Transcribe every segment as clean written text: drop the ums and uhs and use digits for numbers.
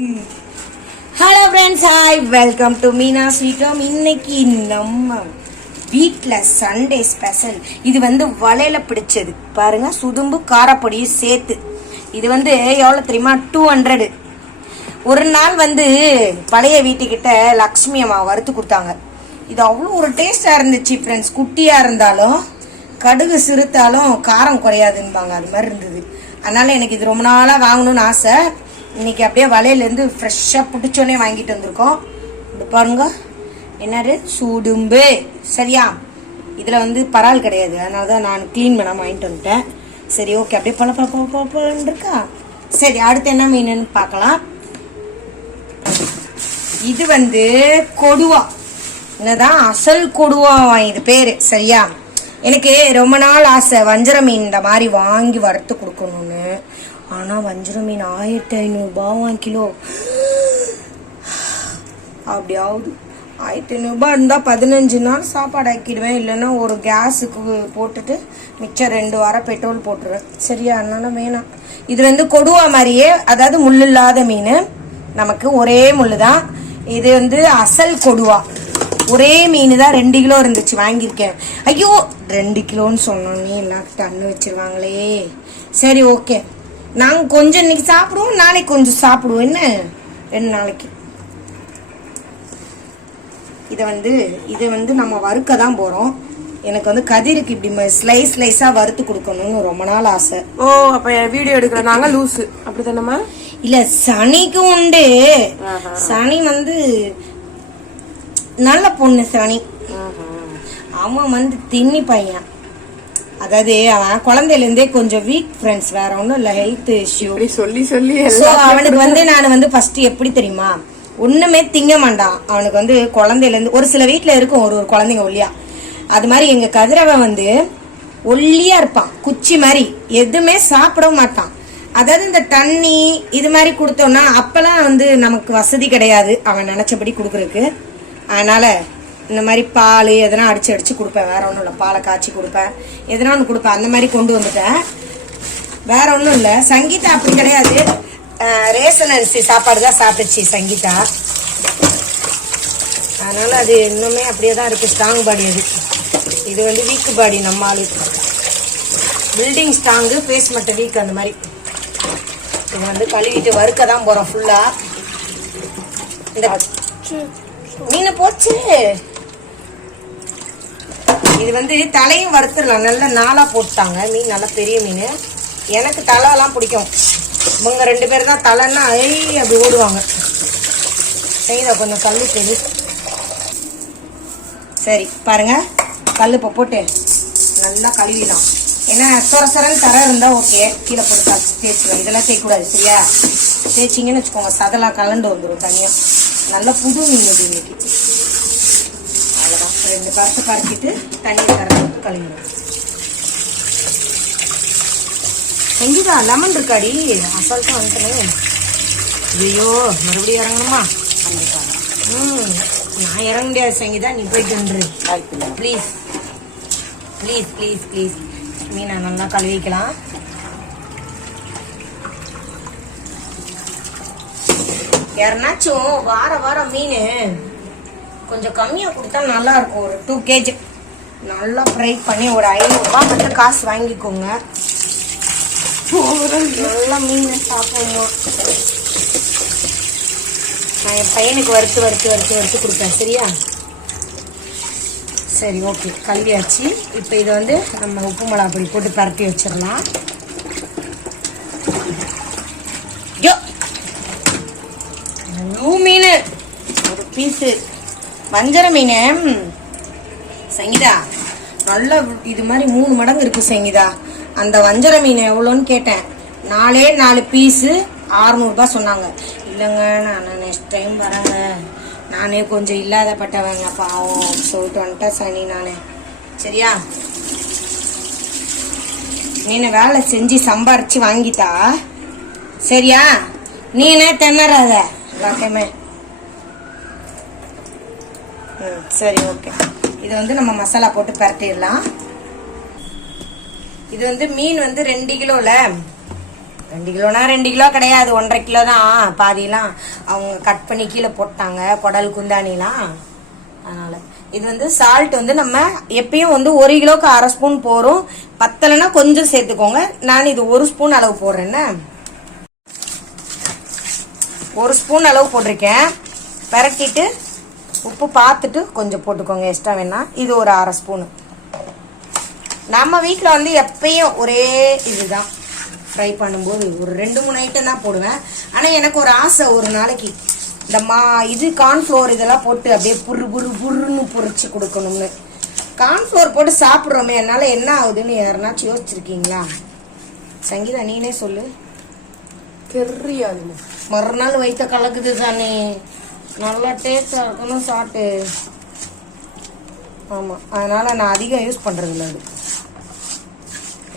Hello friends, hi, welcome to Meena sweet home. இன்னைக்கு நம்ம வீட்டில் சண்டே ஸ்பெஷல். இது வந்து வலையில பிடிச்சது பாருங்க, சுதும்பு காரப்பொடியும் சேர்த்து. இது வந்து எவ்வளோ தெரியுமா? 200. ஒரு நாள் வந்து பழைய வீட்டுக்கிட்ட லக்ஷ்மி அம்மா வறுத்து கொடுத்தாங்க. இது அவ்வளோ ஒரு டேஸ்டாக இருந்துச்சு ஃப்ரெண்ட்ஸ். குட்டியாக இருந்தாலும் கடுகு சிறுத்தாலும் காரம் குறையாதுன்பாங்க, அது மாதிரி இருந்தது. அதனால எனக்கு இது ரொம்ப நாளாக வாங்கணும்னு ஆசை. இன்னைக்கு அப்படியே வலையிலேருந்து ஃப்ரெஷ்ஷாக பிடிச்சோன்னே வாங்கிட்டு வந்திருக்கோம். இது பாருங்க, என்னது சூடும்பு. சரியா, இதில் வந்து பரால் கிடையாது, அதனால தான் நான் க்ளீன் பண்ணாமல் வாங்கிட்டு வந்துட்டேன். சரி, ஓகே, அப்படியே பழப்பழன்னு இருக்கா. சரி, அடுத்து என்ன மீனுன்னு பார்க்கலாம். இது வந்து கொடுவா, என்னதான் அசல் கொடுவா இது பேர். சரியா, எனக்கு ரொம்ப நாள் ஆசை வஞ்சர மீன் இந்த மாதிரி வாங்கி வறுத்து கொடுக்கணும்னு. ஆனால் வஞ்சர மீன் 1500 கிலோ. அப்படியாவது 1500 இருந்தால் 15 நாள் சாப்பாடு ஆக்கிடுவேன். இல்லைன்னா ஒரு கேஸுக்கு போட்டுட்டு மிச்சம் 2 வாரம் பெட்ரோல் போட்டுருவேன். சரியா, அதனால வேணாம். இது வந்து கொடுவா மாதிரியே, அதாவது முள் இல்லாத மீன். நமக்கு ஒரே முள் தான். இது வந்து அசல் கொடுவா. ஒரே மீன் தான் 2 கிலோ இருந்துச்சு, வாங்கியிருக்கேன். ஐயோ, 2 கிலோன்னு சொன்னோன்னே எல்லாம் டன்னு வச்சிருவாங்களே. சரி, ஓகே, நாங்கள் கொஞ்சம் இன்னைக்கு சாப்பிடுவோம், நாளைக்கு கொஞ்சம் சாப்பிடுவோம். என்ன 2 நாளைக்கு. இதை வந்து நம்ம வறுக்க தான் போகிறோம். எனக்கு வந்து கதிருக்கு இப்படி ஸ்லைஸாக வறுத்து கொடுக்கணும்னு ரொம்ப நாள் ஆசை. ஓ, அப்போ வீடியோ எடுக்கிறனாங்க லூஸு அப்படி தானம்மா? இல்லை, சனிக்கு உண்டு. சனி வந்து நல்ல பொண்ணு. சனி அவன் வந்து தின்னி பையன். அதாவது அவன் குழந்தையிலேருந்தே கொஞ்சம் வீக் ஃப்ரெண்ட்ஸ், வேற ஒன்றும் இல்லை, ஹெல்த் இஷ்யூ சொல்லி சொல்லி. ஸோ அவனுக்கு வந்து நான் வந்து ஃபர்ஸ்ட் எப்படி தெரியுமா, ஒன்றுமே திங்க மாட்டான். அவனுக்கு வந்து குழந்தையிலேருந்து ஒரு சில வீட்டில் இருக்கும் ஒரு குழந்தைங்க ஒல்லியா. அது மாதிரி எங்கள் கதிரவன் வந்து ஒல்லியா இருப்பான், குச்சி மாதிரி. எதுவுமே சாப்பிடவும் மாட்டான். அதாவது இந்த தண்ணி இது மாதிரி கொடுத்தோம்னா, அப்பெல்லாம் வந்து நமக்கு வசதி கிடையாது அவன் நினைச்சபடி கொடுக்குறதுக்கு. அதனால இந்த மாதிரி பால் எதனா அடிச்சு கொடுப்பேன். வேற ஒன்றும் இல்லை, பாலை காய்ச்சி கொடுப்பேன், எதனா ஒன்று கொடுப்பேன். அந்த மாதிரி கொண்டு வந்துட்டேன், வேற ஒன்றும் இல்லை. சங்கீதா அப்படி கிடையாது, ரேஷன் அரிசி சாப்பாடு தான் சாப்பிடுச்சு சங்கீதா. அதனால அது இன்னுமே அப்படியே தான் இருக்கு, ஸ்ட்ராங் பாடி. அது இது வந்து வீக் பாடி. நம்ம ஆளு பில்டிங் ஸ்ட்ராங்கு, ஃபேஸ் மட்டும் வீக். அந்த மாதிரி இது வந்து கழுவிட்டு வறுக்க தான் போகிறோம் ஃபுல்லாக. இந்த மீனை போச்சு. இது வந்து தலையும் வறுத்துடலாம். நல்லா நாளாக போட்டாங்க மீன், நல்லா பெரிய மீன். எனக்கு தலைலாம் பிடிக்கும். இவங்க 2 பேர் தான் தலைன்னா அப்படி ஓடுவாங்க. செய்த கொஞ்சம் கல் தெரி. சரி பாருங்க, கல் இப்போ போட்டு நல்லா கழுவிடலாம். ஏன்னா சொரசரன்னு தர இருந்தால் ஓகே, கீழே போட்டு தேய்ச்சிடுவேன். இதெல்லாம் தேய்க்கூடாது. சரியா, தேய்ச்சிங்கன்னு வச்சுக்கோங்க, சதெல்லாம் கலண்டு வந்துடும் தனியாக. நல்ல புது மீன் இது இன்னைக்கு. அவ்வளோதான், 2 பருத்து பறக்கிட்டு தண்ணியை தர விட்டு கழுவிடும். செஞ்சுதா லெமன் இருக்காடி, அசால்ட்டாக வந்துட்டேன். ஐயோ, மறுபடியும் இறங்கணுமா? நான் இறங்க முடியாது சங்கீதா, நீ போயிட்டு வந்துரு ப்ளீஸ் ப்ளீஸ் ப்ளீஸ் ப்ளீஸ். மீனை நல்லா கழுவிக்கலாம். யாருனாச்சும் வாரம் மீன் கொஞ்சம் கம்மியாக கொடுத்தா நல்லா இருக்கும். ஒரு 2 kg நல்லா ஃப்ரை பண்ணி ஒரு 500 ரூபா மட்டும் காசு வாங்கிக்கோங்க. நல்லா மீன் சாப்பிடுவோம். நான் என் பையனுக்கு வறுத்து கொடுப்பேன். சரியா, சரி, ஓகே, கழுவியாச்சு. இப்போ இதை வந்து நம்ம உப்பு மிளகா பொடி போட்டு பரட்டி வச்சிடலாம். மீன் ஒரு பீஸு வஞ்சர மீன். சங்கீதா நல்லா இது மாதிரி 3 மடங்கு இருக்கு சங்கீதா. அந்த வஞ்சர மீன் எவ்வளோன்னு கேட்டேன். 4 பீஸு 600 ரூபாய் சொன்னாங்க. இல்லைங்க, நான் நெக்ஸ்ட் டைம் வரேங்க, நானே கொஞ்சம் இல்லாதப்பட்டவங்க பாவம் சொல்லிட்டு வந்துட்டேன் சனி நான். சரியா, மீனை வேலை செஞ்சு சம்பாரிச்சு வாங்கிட்டா. சரியா, நீனே திணறாத எல்லாத்தையுமே. சரி, ஓகே. இது வந்து நம்ம மசாலா போட்டு பரட்டிடலாம். இது வந்து மீன் வந்து 2 கிலோல 2 கிலோனா 2 கிலோ கிடையாது, 1.5 கிலோ தான். பாதியெல்லாம் அவங்க கட் பண்ணி கீழே போட்டாங்க, குடல் குந்தானிலாம். அதனால இது வந்து சால்ட் வந்து நம்ம எப்பயும் வந்து 1 கிலோக்கு 1/2 ஸ்பூன் போறோம். பத்தலைன்னா கொஞ்சம் சேர்த்துக்கோங்க. நான் இது 1 ஸ்பூன் அளவு போடுறேன்னு, 1 ஸ்பூன் அளவு போட்டிருக்கேன். பரட்டிட்டு உப்பு பார்த்துட்டு கொஞ்சம் போட்டுக்கோங்க, எக்ஸ்ட்ரா வேணா. இது ஒரு 1/2 ஸ்பூனு. நம்ம வீட்டில் வந்து எப்பயும் ஒரே இதுதான் ஃப்ரை பண்ணும்போது ஒரு 2-3 ஐட்டம் தான் போடுவேன். ஆனால் எனக்கு ஒரு ஆசை, ஒரு நாளைக்கு இந்த இது கார்ன்ஃப்ளோர் இதெல்லாம் போட்டு அப்படியே புருன்னு பொரிச்சு கொடுக்கணும்னு. கார்ன்ஃப்ளோர் போட்டு சாப்பிட்றோமே, என்னால் என்ன ஆகுதுன்னு யாருனாச்சும் யோசிச்சிருக்கீங்களா? சங்கீதா நீனே சொல்லு. தெரியாது. மறுநாள் வைத்த கலக்குது தானே, நல்லா டேஸ்டாக இருக்கணும் சாப்பிட்டு. ஆமாம், அதனால் நான் அதிகம் யூஸ் பண்ணுறது இல்லை. அது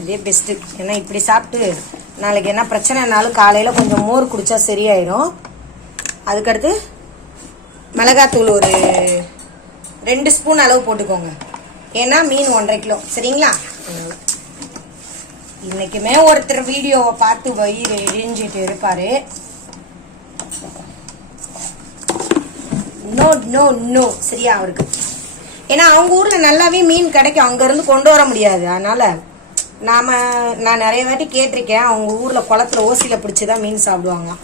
இதே பெஸ்ட்டு. ஏன்னா இப்படி சாப்பிட்டு நாளைக்கு என்ன பிரச்சனைனாலும் காலையில் கொஞ்சம் மோர் குடித்தா சரியாயிடும். அதுக்கடுத்து மிளகாத்தூள் ஒரு 2 ஸ்பூன் அளவு போட்டுக்கோங்க. ஏன்னா மீன் 1.5 கிலோ, சரிங்களா? இன்னைக்குமே ஒருத்தர் வீடியோவை பார்த்து வயிறு எரிஞ்சிட்டு இருப்பாரு. நோ நோ நோ, சரியா அவருக்கு? ஏன்னா அவங்க ஊரில் நல்லாவே மீன் கிடைக்கும், அங்கேருந்து கொண்டு வர முடியாது. அதனால் நான் நிறைய வாட்டி கேட்டிருக்கேன், அவங்க ஊரில் குளத்துல ஓசியில் பிடிச்சி தான் மீன் சாப்பிடுவாங்களாம்.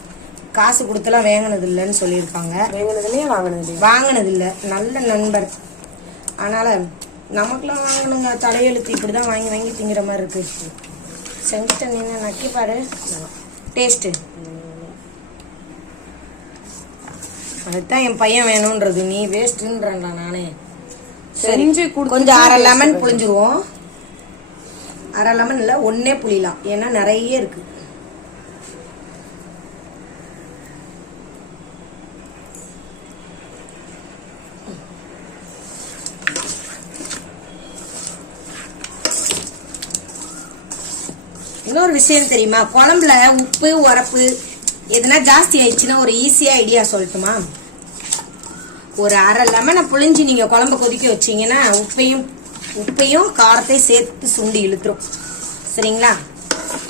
காசு கொடுத்துலாம் வேங்கினது இல்லைன்னு சொல்லியிருக்காங்க. வாங்கினது இல்லை, நல்ல நண்பர். அதனால் நமக்குலாம் வாங்கணுங்க, தலையெழுத்து இப்படி தான் வாங்கி வாங்கி திங்கிற மாதிரி இருக்குது. செஞ்சுட்டு நின்று நக்கி பாரு, டேஸ்ட்டு. அதுதான் என் பையன் வேணும்ன்றது, நீ வேஸ்ட்டுன்றா நானே. செஞ்சு கொஞ்சம் 1/2 லெமன் புளிஞ்சிருவோம். 1/2 லெமன் இல்லை, 1 புளியலாம், ஏன்னா நிறைய இருக்கு. இன்னொரு விஷயம் தெரியுமா, குழம்புல உப்பு உரப்பு எதுனா ஜாஸ்தி ஆயிடுச்சுன்னா ஒரு ஈஸியா ஐடியா சொல்லட்டுமா? ஒரு 1/2 லெமனை புளிஞ்சு நீங்க குழம்பு கொதிக்க வச்சீங்கன்னா உப்பையும் காரத்தையும் சேர்த்து சுண்டி இழுத்துரும், சரிங்களா?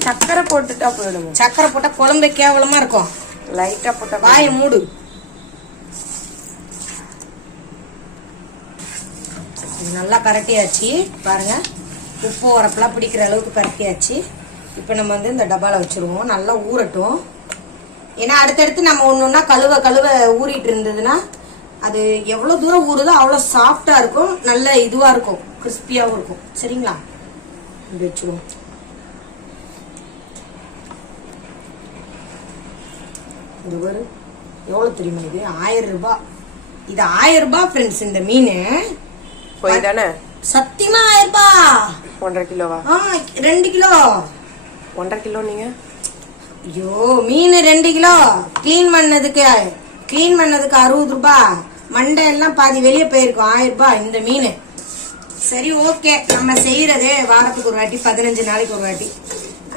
சக்கரை போட்டுட்டா போயிடும். சக்கரை போட்டா குழம்பு கேவலமா இருக்கும். லைட்டா போட்டா. வாயை மூடு. இது நல்லா கரட்டியாச்சு பாருங்க, உப்பு உரப்பெல்லாம் பிடிக்கிற அளவுக்கு கரட்டியாச்சு. இப்போ நம்ம வந்து இந்த டப்பால வச்சிருவோம், நல்லா ஊறட்டும். ஏன்னா அடுத்தடுத்து நம்ம ஒன்னொன்னா கழுவ ஊறிட்டு இருந்ததுன்னா அது எவ்வளவு தூரம் ஊறுதோ அவ்வளோ சாஃப்டா இருக்கும், நல்ல இதுவா இருக்கும், கிறிஸ்பியாவும் இருக்கும், சரிங்களா? இப்படி வச்சுருவோம். இது ஒரு எவ்வளவு தெரியுமா? இது 1000 ரூபாய். இது 1000 ரூபாய் ஃப்ரெண்ட்ஸ். இந்த மீன் போய் தானே சத்தியமா 1000 ரூபாய். 1.5 கிலோவா? 2 கிலோ. 1.5 கிலோ நீங்க? ஐயோ, மீன் 2 கிலோ கிளீன் பண்ணதுக்கு 60 ரூபாய். மண்டை எல்லாம் பாதி வெளியே போயிருக்கும். 1000 ரூபாய் இந்த மீன். சரி, ஓகே, நம்ம செய்யறதே வாரத்துக்கு ஒரு வாட்டி, 15 நாளைக்கு ஒரு வாட்டி.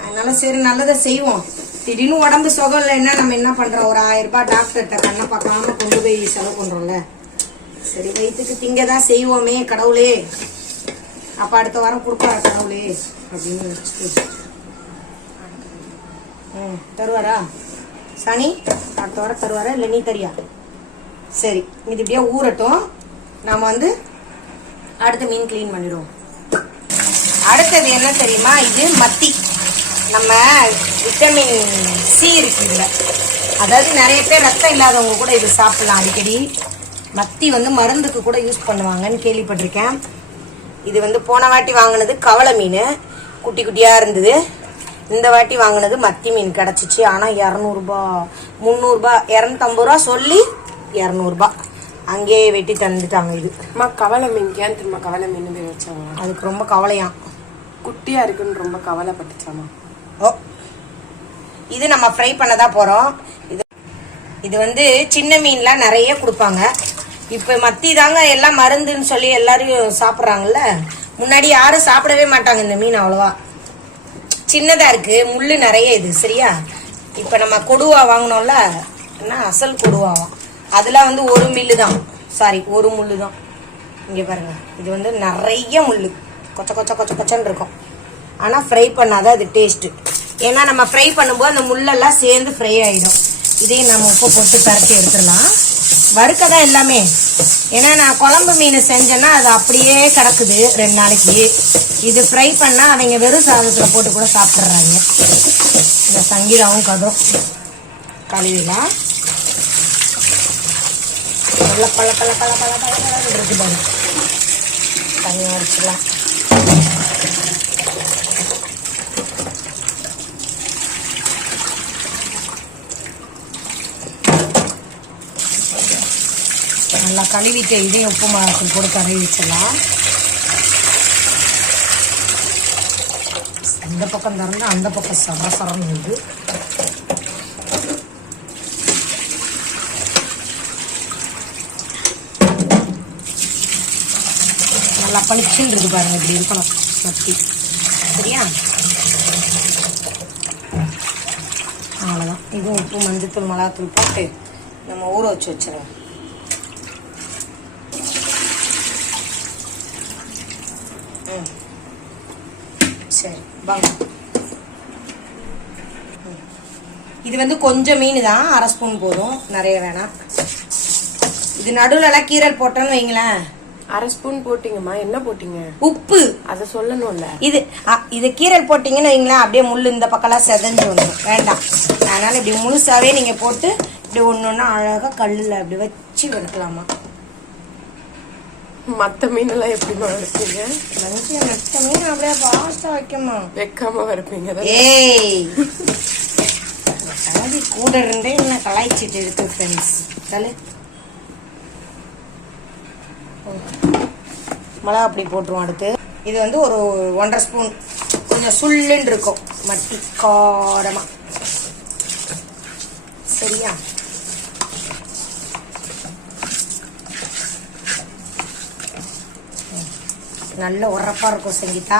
அதனால சரி நல்லதை செய்வோம். திடீர்னு உடம்பு சுகம் இல்லைன்னா நம்ம என்ன பண்றோம், ஒரு 1000 ரூபாய் டாக்டர்கிட்ட கண்ணை பார்க்காம கொண்டு போய் செலவு பண்றோம்ல. சரி, வயிற்றுக்கு திங்கதான் செய்வோமே கடவுளே, அப்ப அடுத்த வாரம் கொடுப்பாரு கடவுளே அப்படின்னு வச்சுட்டு. தருவாரா சனி? அடுத்த வாரம் தருவாரா இல்லை நீ தரியா? சரி, இது இப்படியே ஊறட்டும். நாம வந்து அடுத்த மீன் கிளீன் பண்ணிடுவோம். அடுத்தது என்ன தெரியுமா, இது மத்தி. நம்ம விட்டமின் சி இருக்கு இதுல. அதாவது நிறைய பேர் ரத்தம் இல்லாதவங்க கூட இது சாப்பிடலாம் அடிக்கடி. மத்தி வந்து மருந்துக்கு கூட யூஸ் பண்ணுவாங்கன்னு கேள்விப்பட்டிருக்கேன். இது வந்து போன வாட்டி வாங்கினது கவலை மீன், குட்டி குட்டியா இருந்தது. இந்த வாட்டி வாங்கினது மத்தி மீன் கிடைச்சிச்சு. ஆனா 200 ரூபாய், 300 ரூபாய், 250 ரூபா சொல்லி 200 ரூபாய் அங்கேயே வெட்டி தந்துட்டாங்க. இது கவலை மீன் ஏன் திரும்ப கவலை மீன் பேர் வச்சாங்க? அதுக்கு ரொம்ப கவலையாம், குட்டியா இருக்குன்னு ரொம்ப கவலைப்பட்டுச்சாமா. ஓ, இது நம்ம ஃப்ரை பண்ணதா போறோம். இது வந்து சின்ன மீன்லாம் நிறைய கொடுப்பாங்க. இப்ப மத்தி தாங்க எல்லாம் மருந்துன்னு சொல்லி எல்லாரும் சாப்பிட்றாங்கல்ல. முன்னாடி யாரும் சாப்பிடவே மாட்டாங்க இந்த மீன், அவ்வளவா சின்னதா இருக்கு, முள்ளு நிறைய. இது சரியா? இப்ப நம்ம கொடுவா வாங்கினோம்ல, என்ன அசல் கொடுவாவாம், அதெல்லாம் வந்து ஒரு மில்லு தான், சாரி ஒரு முள்ளு தான். இங்க பாருங்க, இது வந்து நிறைய முள்ளு, கொச்ச கொச்ச கொச்ச கொச்சன்னு இருக்கும். ஆனா ஃப்ரை பண்ணாதான் அது டேஸ்ட். ஏன்னா நம்ம ஃப்ரை பண்ணும்போது அந்த முள்ளெல்லாம் சேர்ந்து ஃப்ரை ஆகிடும். இதையும் நம்ம உப்பு போட்டு பரட்டி எடுத்துடலாம். வறுக்க தான் எல்லாமே. ஏன்னா நான் குழம்பு மீன் செஞ்சேன்னா அது அப்படியே கிடக்குது 2 நாளைக்கு. இது ஃப்ரை பண்ணால் அவங்க வெறும் சாதத்தில் போட்டு கூட சாப்பிட்றாங்க. இந்த சங்கீதாவும் கதம் கழுவிலாம் நல்லா பல பல பல பல பல பல இருக்கு பாரு. தனியாக வச்சுக்கலாம். நல்லா கழுவிட்டு இதையும் உப்பு மிளகாத்தூள் போட்டு கழுவி வச்சிடலாம். இந்த பக்கம் திறந்து அந்த பக்கம் சரசரம் இருக்குது. நல்லா பளிச்சுன்னு இருக்கு பாருங்க. இப்படி இருக்கணும் மத்தி. சரியா? அவ்வளோதான். இதுவும் உப்பு மஞ்சத்தூள் மிளகாத்தூள் போட்டு நம்ம ஊற வச்சு வச்சிடலாம். சரி வாங்க. இது வந்து கொஞ்சம் மீன் தான், 1/2 ஸ்பூன் போதும், நிறைய வேணாம். இது நடுவுலலாம் கீரல் போட்டோன்னு வைங்களேன். 1/2 ஸ்பூன் போட்டீங்கம்மா. என்ன போட்டீங்க? உப்பு. அதை சொல்லணும்ல. இது கீரல் போட்டீங்கன்னு வைங்களேன், அப்படியே முள்ளு இந்த பக்கம்லாம் செதஞ்சு வந்துடும். வேண்டாம். அதனால இப்படி முழுசாவே நீங்க போட்டு இப்படி ஒன்னொன்னா அழகா கல்லுல அப்படி வச்சு வறுக்கலாமா. மத்த மீனெல்லாம் எப்படிமா வறுப்பீங்க? மற்ற மீன் அப்படியே ஃபாஸ்டா வைக்கமா வைக்காம வறுப்பீங்க. ஏய் கூட இருந்தே என்ன கலாய்ச்சிட்டு இருக்கு ஃப்ரெண்ட்ஸ். மிளகா அப்படி போட்டுருவோம். அடுத்து இது வந்து ஒரு 1/2 ஸ்பூன் கொஞ்சம் சுள்ளுன்னு இருக்கும் மட்டி காரமா. சரியா? நல்ல உரப்பா இருக்கும் சங்கீதா.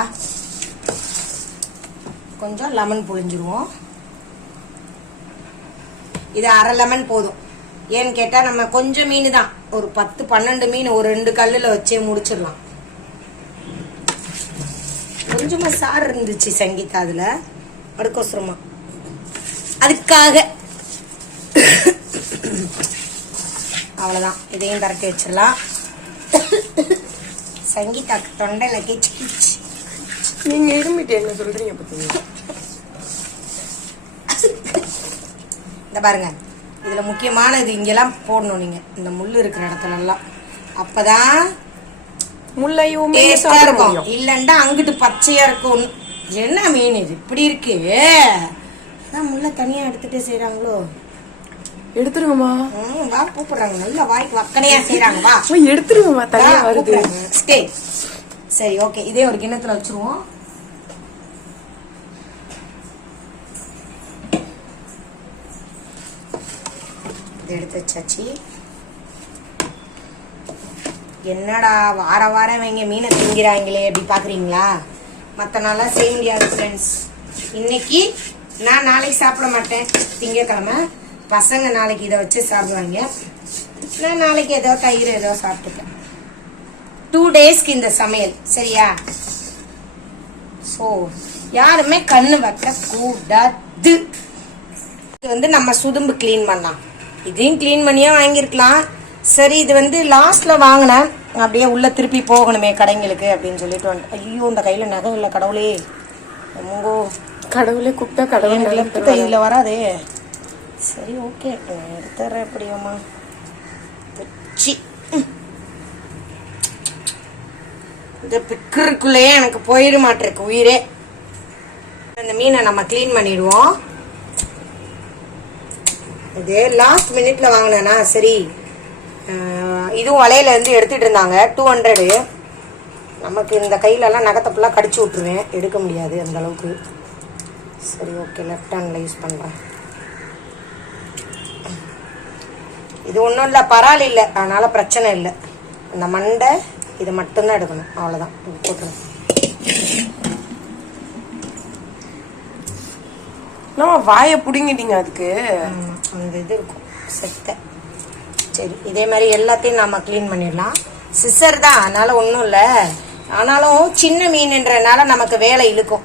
கொஞ்சம் லெமன் புழிஞ்சிருவோம். இது 1/2 லெமன் போதும். ஏன்னு கேட்டா நம்ம கொஞ்சம் மீன் தான், ஒரு 10-12 மீன் ஒரு 2 கல்லுல வச்சே முடிச்சிடலாம். கொஞ்சமா சாறு இருந்துச்சு சங்கீதா அதுல, அடுக்கோசரமா அதுக்காக. அவ்வளவுதான். இதையும் பரட்டி வச்சிடலாம். சங்கீதாக்கு தொண்டையில கிச்சு கிச்சு. நீங்க இருமிட்டு என்ன சொல்றீங்க பாத்தீங்க. இந்த பாருங்க, இதுல முக்கியமானது இங்கெல்லாம் போடணும் நீங்க, இந்த முள்ளு இருக்கிற இடத்துல எல்லாம். அப்பதான் முள்ளையும் டேஸ்டா இருக்கும். இல்லன்னா அங்கிட்டு பச்சையா இருக்கும். என்ன மீன் இது இப்படி இருக்கு? முள்ள தனியா எடுத்துட்டு செய்யறாங்களோ? எடுத்துருங்கம்மா. வா கூப்பிடுறாங்க. நல்ல வாய்க்கு வக்கனையா செய்யறாங்க. வா எடுத்துருங்கம்மா. தனியா வருது. சரி ஓகே. இதே ஒரு கிண்ணத்துல வச்சிருவோம். இதை எடுத்து வச்சாச்சு. என்னடா வார வாரம் இவங்க மீனை திங்கிறாங்களே அப்படி பாக்குறீங்களா? மற்ற நாளா செய்ய முடியாது ஃப்ரெண்ட்ஸ். இன்னைக்கு நான் நாளைக்கு சாப்பிட மாட்டேன், திங்கக்கிழமை. பசங்க நாளைக்கு இதை வச்சு சாப்பிடுவாங்க. நான் நாளைக்கு ஏதோ தயிர் ஏதோ சாப்பிட்டுப்பேன். 2 டேஸ்க்கு இந்த சமையல். சரியா? ஸோ யாருமே கண்ணு வைக்க கூடாது. இது வந்து நம்ம சுதும்பு கிளீன் பண்ணலாம். இதையும் கிளீன் பண்ணியே வாங்கியிருக்கலாம். சரி, இது வந்து லாஸ்ட்ல வாங்கினேன். அப்படியே உள்ள திருப்பி போகணுமே கடைங்களுக்கு அப்படின்னு சொல்லிட்டு வந்து. ஐயோ, இந்த கையில நகை இல்லை கடவுளே. எங்கோ கடவுளே கூப்பிட்டா கடவுள் லெஃப்ட் கையில வராதே. சரி ஓகே, எடுத்துறேன். எப்படியோமா இந்த பிக்கருக்குள்ளேயே எனக்கு போயிட மாட்டிருக்கு உயிரே. இந்த மீனை நம்ம கிளீன் பண்ணிடுவோம். இது லாஸ்ட் மினிட்ல வாங்கினேனா. சரி, இதுவும் வலையில இருந்து எடுத்துட்டு இருந்தாங்க 200. நமக்கு இந்த கையிலலாம் நகத்தை ஃபுல்லாக கடிச்சு விட்டுருவேன், எடுக்க முடியாது அந்த அளவுக்கு. சரி ஓகே, லெஃப்ட் ஹேண்டில் யூஸ் பண்ணுறேன். இது ஒன்றும் இல்லை, பரால் இல்லை, அதனால பிரச்சனை இல்லை. அந்த மண்டை இதை மட்டும்தான் எடுக்கணும், அவ்வளோதான். போட்டுருவேன். வாயை பிடிங்கிட்டீங்க. அதுக்கு அந்த இது இருக்கும் செத்த. சரி, இதே மாதிரி எல்லாத்தையும் நாம கிளீன் பண்ணிடலாம். சிசர் தான், அதனால ஒன்றும் இல்லை. ஆனாலும் சின்ன மீன்ன்றனால நமக்கு வேலை இழுக்கும்.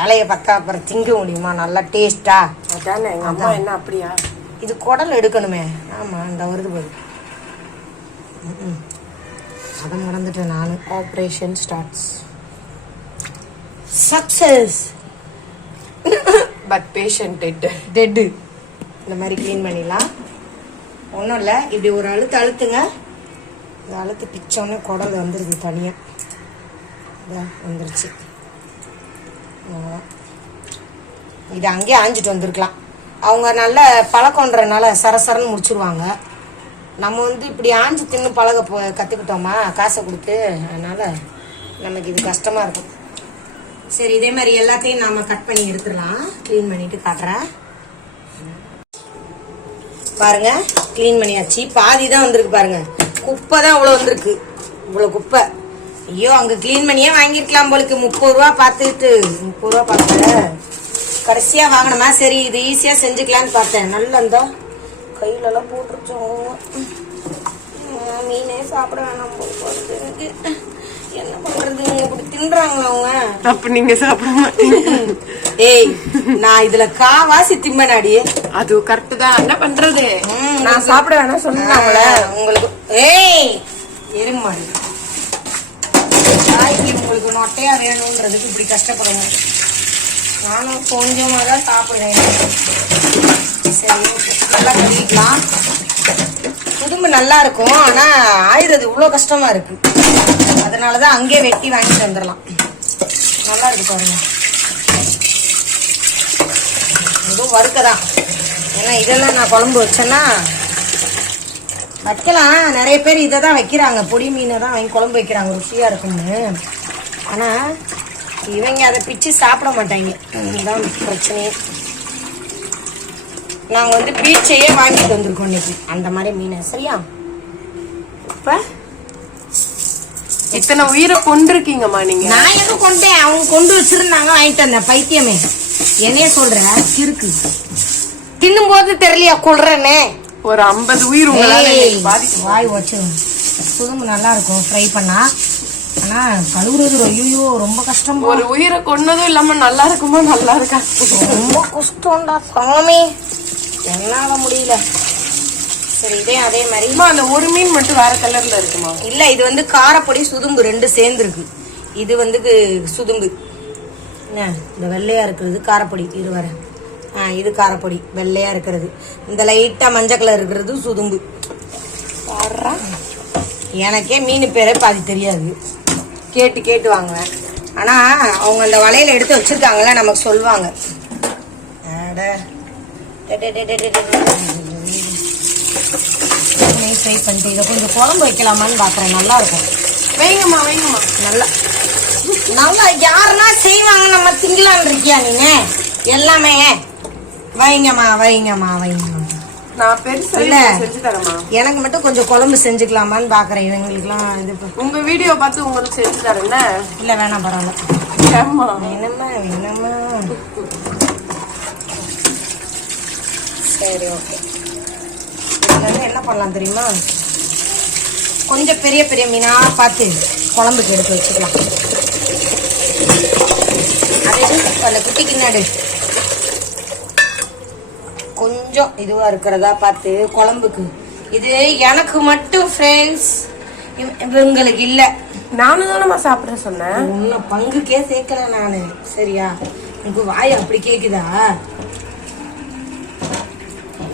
வேலையை பார்த்தா அப்புறம் திங்க முடியுமா நல்லா டேஸ்டா? அதானே எங்க அம்மா என்ன அப்படியா? இது குடல் எடுக்கணுமே. ஆமா இந்த வருது போது. அதை மறந்துட்டேன் நான். Operation starts. Success but patient dead. இந்த மாதிரி க்ளீன் பண்ணிடலாம். ஒன்றும் இல்லை, இப்படி ஒரு அழுத்துங்க. இந்த அழுத்து பிச்சோன்னே குடல் வந்துடுது தனியாக. இதான் வந்துருச்சு. இது அங்கேயே ஆஞ்சிட்டு வந்திருக்கலாம். அவங்க நல்ல பழக்கன்றனால சரசரன்னு முடிச்சிருவாங்க. நம்ம வந்து இப்படி ஆஞ்சி தின்னு கற்றுக்கிட்டோமா காசை கொடுத்து, அதனால் நமக்கு இது கஷ்டமாக இருக்கும். சரி, இதே மாதிரி எல்லாத்தையும் நாம் கட் பண்ணி எடுத்துடலாம். க்ளீன் பண்ணிட்டு காட்டுறேன் பாருங்க. க்ளீன் பண்ணியாச்சு. பாதி தான் வந்திருக்கு பாருங்க. குப்பை தான் இவ்வளோ வந்திருக்கு. இவ்வளோ குப்பை. ஐயோ, அங்கே க்ளீன் பண்ணியே வாங்கியிருக்கலாம் போலுக்கு. 30 ரூபா பார்த்துக்கிட்டு 30 ரூபா பார்க்கல. கடைசியாக வாங்கினோமா, சரி இது ஈஸியாக செஞ்சுக்கலான்னு பார்த்தேன். நல்லா இருந்தா கையிலலாம் போட்டுருச்சோம். மீனே சாப்பிட வேணாம் போகுது எனக்கு. என்ன பண்றது, இப்படி தின்றாங்களா அவங்க? அப்ப நீங்க சாப்பிட மாட்டீங்க. ஏய், நான் இதுல காவாசி திம்மனாடி. அது கரெக்ட் தான். என்ன பண்றது, நான் சாப்பிட வேணாம் சொன்னாங்களே உங்களுக்கு. ஏய் எருமாடி, தாய்க்கு உங்களுக்கு நொட்டையா வேணும்ன்றதுக்கு இப்படி கஷ்டப்படணும். நானும் கொஞ்சமாக தான் சாப்பிடுவேன். சரி, நல்லா கழுவிக்கலாம். குடும்பு நல்லா இருக்கும், ஆனா ஆயுறது இவ்வளோ கஷ்டமா இருக்கு. அதனாலதான் அங்கேயே வெட்டி வாங்கிட்டு வந்துடலாம். நல்லா இருக்கு பாருங்க. இதுவும் வறுக்கதான். ஏன்னா இதெல்லாம் நான் குழம்பு வச்சேன்னா வைக்கலாம். நிறைய பேர் இதை தான் வைக்கிறாங்க, பொடி மீனை தான் வாங்கி குழம்பு வைக்கிறாங்க ருசியா இருக்கும்னு. ஆனா இவங்க அதை பிச்சு சாப்பிட மாட்டாங்க. இதுதான் பிரச்சனையே. நாங்கள் வந்து பீச்சையே வாங்கிட்டு வந்திருக்கோம் இன்னைக்கு, அந்த மாதிரி மீனை. சரியா? இப்ப இத்தனை உயிரை கொண்டிருக்கீங்கம்மா நீங்க. நான் எதுவும் கொண்டேன், அவங்க கொண்டு வச்சிருந்தாங்க வாங்கிட்டு வந்தேன். பைத்தியமே, என்னைய சொல்ற இருக்கு. தின்னும் போது தெரியலையா கொள்றேன்னு. ஒரு 50 உயிர் உங்களால வாய் வச்சு. குழம்பு நல்லா இருக்கும் ஃப்ரை பண்ணா. ஆனா கழுவுறது ஐயோ ரொம்ப கஷ்டம். ஒரு உயிரை கொன்னதும் இல்லாம நல்லா இருக்குமா நல்லா இருக்கா? ரொம்ப கஷ்டம்டா சாமி, என்னால முடியல. சரி, இதே அதே மாதிரி. அந்த ஒரு மீன் மட்டும் வேற கலர்ல இருக்குமா? இல்ல, இது வந்து காரப்பொடி சுதும்பு ரெண்டு சேர்ந்து இருக்கு. இது வந்து சுதும்பு. என்ன இந்த வெள்ளையா இருக்கிறது காரப்பொடி. இது வர இது காரப்பொடி வெள்ளையா இருக்கிறது. இந்த லைட்டா மஞ்சள் கலர் இருக்கிறது சுதும்பு. எனக்கே மீன் பேரே பாதி தெரியாது, கேட்டு கேட்டு வாங்குவேன். ஆனா அவங்க அந்த வலையில எடுத்து வச்சிருக்காங்கல்ல, நமக்கு சொல்லுவாங்க. ஃப்ரை பண்ணிட்டு இதை கொஞ்சம் குழம்பு வைக்கலாமான்னு பாக்குறேன். நல்லா இருக்கும். வைங்கம்மா வைங்கம்மா. நல்லா நல்லா யாருன்னா செய்வாங்க, நம்ம திங்கலான் இருக்கியா நீங்க? எல்லாமே வைங்கம்மா வைங்கம்மா வைங்கம்மா. நான் பெருசா செஞ்சு தரேம்மா. எனக்கு மட்டும் கொஞ்சம் குழம்பு செஞ்சுக்கலாமான்னு பாக்குறேன். இவங்களுக்குலாம் இது உங்க வீடியோ பார்த்து உங்களுக்கு செஞ்சு தரேன்ல. இல்ல வேணாம் பரவாயில்ல. வேணாமா வேணாமா. சரி, ஓகே. என்ன பண்ணலாம் தெரியுமா, கொஞ்சம் பெரிய பெரிய மீனா பார்த்து குழம்புக்கு எடுத்து வச்சுக்கலாம். அதே அந்த குட்டி கிண்ணாடு கொஞ்சம் இதுவா இருக்கிறதா பார்த்து குழம்புக்கு. இது எனக்கு மட்டும் ஃப்ரெண்ட்ஸ், இவங்களுக்கு இல்ல. நானும் தானம்மா சாப்பிட சொன்னேன். உன்ன பங்குக்கே சேர்க்கல நானு. சரியா? உனக்கு வாய் அப்படி கேக்குதா?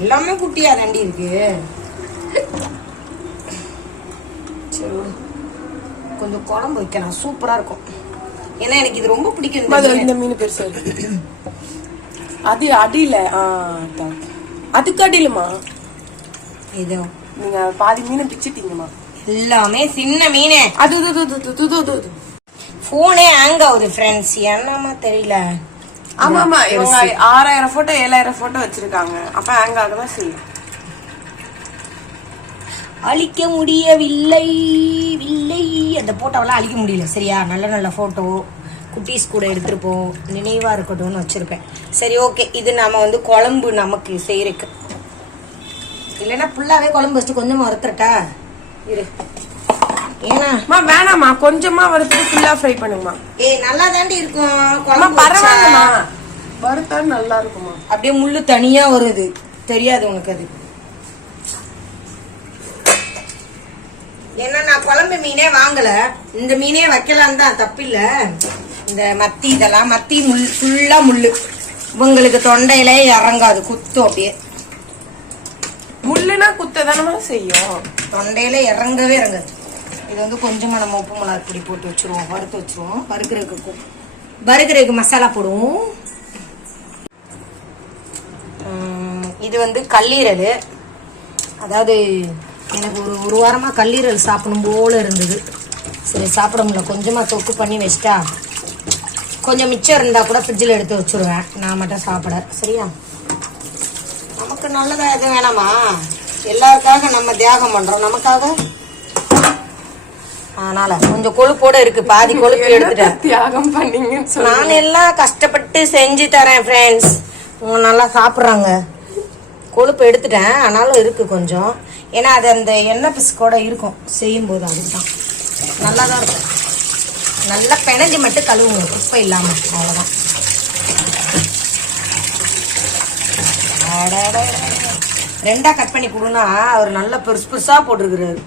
எல்லாமே குட்டியா தாண்டி இருக்கு. சரி, கொஞ்சம் குழம்பு வைக்கலாம், சூப்பரா இருக்கும். ஏன்னா எனக்கு இது ரொம்ப பிடிக்கும். இந்த மீன் பெருசா இருக்கு. அது அடியில அதுக்கு அடியிலமா இதோ நீங்க பாதி மீனை பிச்சிட்டீங்கம்மா. எல்லாமே சின்ன மீனே. அது போனே ஹேங் ஆகுது ஃப்ரெண்ட்ஸ், என்னமா தெரியல. ஆமா ஆமா, இவங்க 6000 போட்டோ 7000 போட்டோ வச்சிருக்காங்க. அப்ப ஹேங் ஆகதான் செய்யும். அழிக்க முடியவில்லை வில்லை. அந்த போட்டோவெல்லாம் அழிக்க முடியல. சரியா? நல்ல நல்ல போட்டோ குட்டீஸ் கூட எடுத்துருப்போம், நினைவா இருக்கட்டும்னு வச்சிருப்பேன். சரி, ஓகே. இது நாம வந்து குழம்பு நமக்கு செய்யறதுக்கு. இல்லைன்னா ஃபுல்லாவே குழம்பு வச்சுட்டு கொஞ்சமா வறுத்துறட்டா இரு. ஏன்னா வேணாமா, கொஞ்சமா வறுத்துட்டு ஃபுல்லா ஃப்ரை பண்ணுங்கம்மா. நல்லா தாண்டி இருக்கும் அம்மா குழம்பு பரவாயில்லம்மா, வறுத்தா நல்லா இருக்குமா. அப்படியே முள்ளு தனியா வருது, தெரியாது உனக்கு அது. ஏன்னா நான் குழம்பு மீனே வாங்கல, இந்த மீனே வைக்கலாம் தான், தப்பில்ல. இந்த மத்தி இதெல்லாம் மத்தி முள் ஃபுல்லா முள்ளு, உங்களுக்கு தொண்டையில இறங்காது, குத்தும் அப்படியே. முள்ளுனா குத்ததானமா செய்யும், தொண்டையில இறங்கவே இறங்காது. இது வந்து கொஞ்சமா நம்ம உப்பு மிளகாய் பொடி போட்டு வச்சிருவோம், வறுத்து வச்சிருவோம். வறுக்கிறதுக்கு மசாலா போடுவோம். இது வந்து கல்லீரல். அதாவது எனக்கு ஒரு வாரமா கல்லீரல் சாப்பிடணும் போல இருந்தது. சரி சாப்பிட முடியல, கொஞ்சமா தொக்கு பண்ணி வச்சிட்டா கொஞ்சம் மிச்சம் இருந்தா கூட ஃப்ரிட்ஜில் எடுத்து வச்சிருவேன். நான் மட்டும் சாப்பிட. சரியா, நமக்கு நல்லதா எதுவும் வேணாமா, எல்லாருக்காக நம்ம தியாகம் பண்றோம், நமக்காக. அதனால கொஞ்சம் கொழுப்போட இருக்கு, பாதி கொழுப்பு எடுத்துட்டேன். தியாகம் பண்ணீங்கன்னு சொல்லி நான் எல்லாம் கஷ்டப்பட்டு செஞ்சு தரேன் ஃப்ரெண்ட்ஸ், உங்க நல்லா சாப்பிட்றாங்க. கொழுப்பு எடுத்துட்டேன், ஆனாலும் இருக்கு கொஞ்சம். ஏன்னா அது அந்த எண்ணெய் பிசுக்கோட இருக்கும் செய்யும் போது, அதுதான் நல்லா தான் இருக்கும். நல்லா பிணைஞ்சு மட்டும் கழுவுங்க, குப்பை இல்லாம, அவ்வளவுதான். ரெண்டா கட் பண்ணி கொடுனா அவர் நல்லா பெருசு பெருசா போட்டிருக்கிறாரு.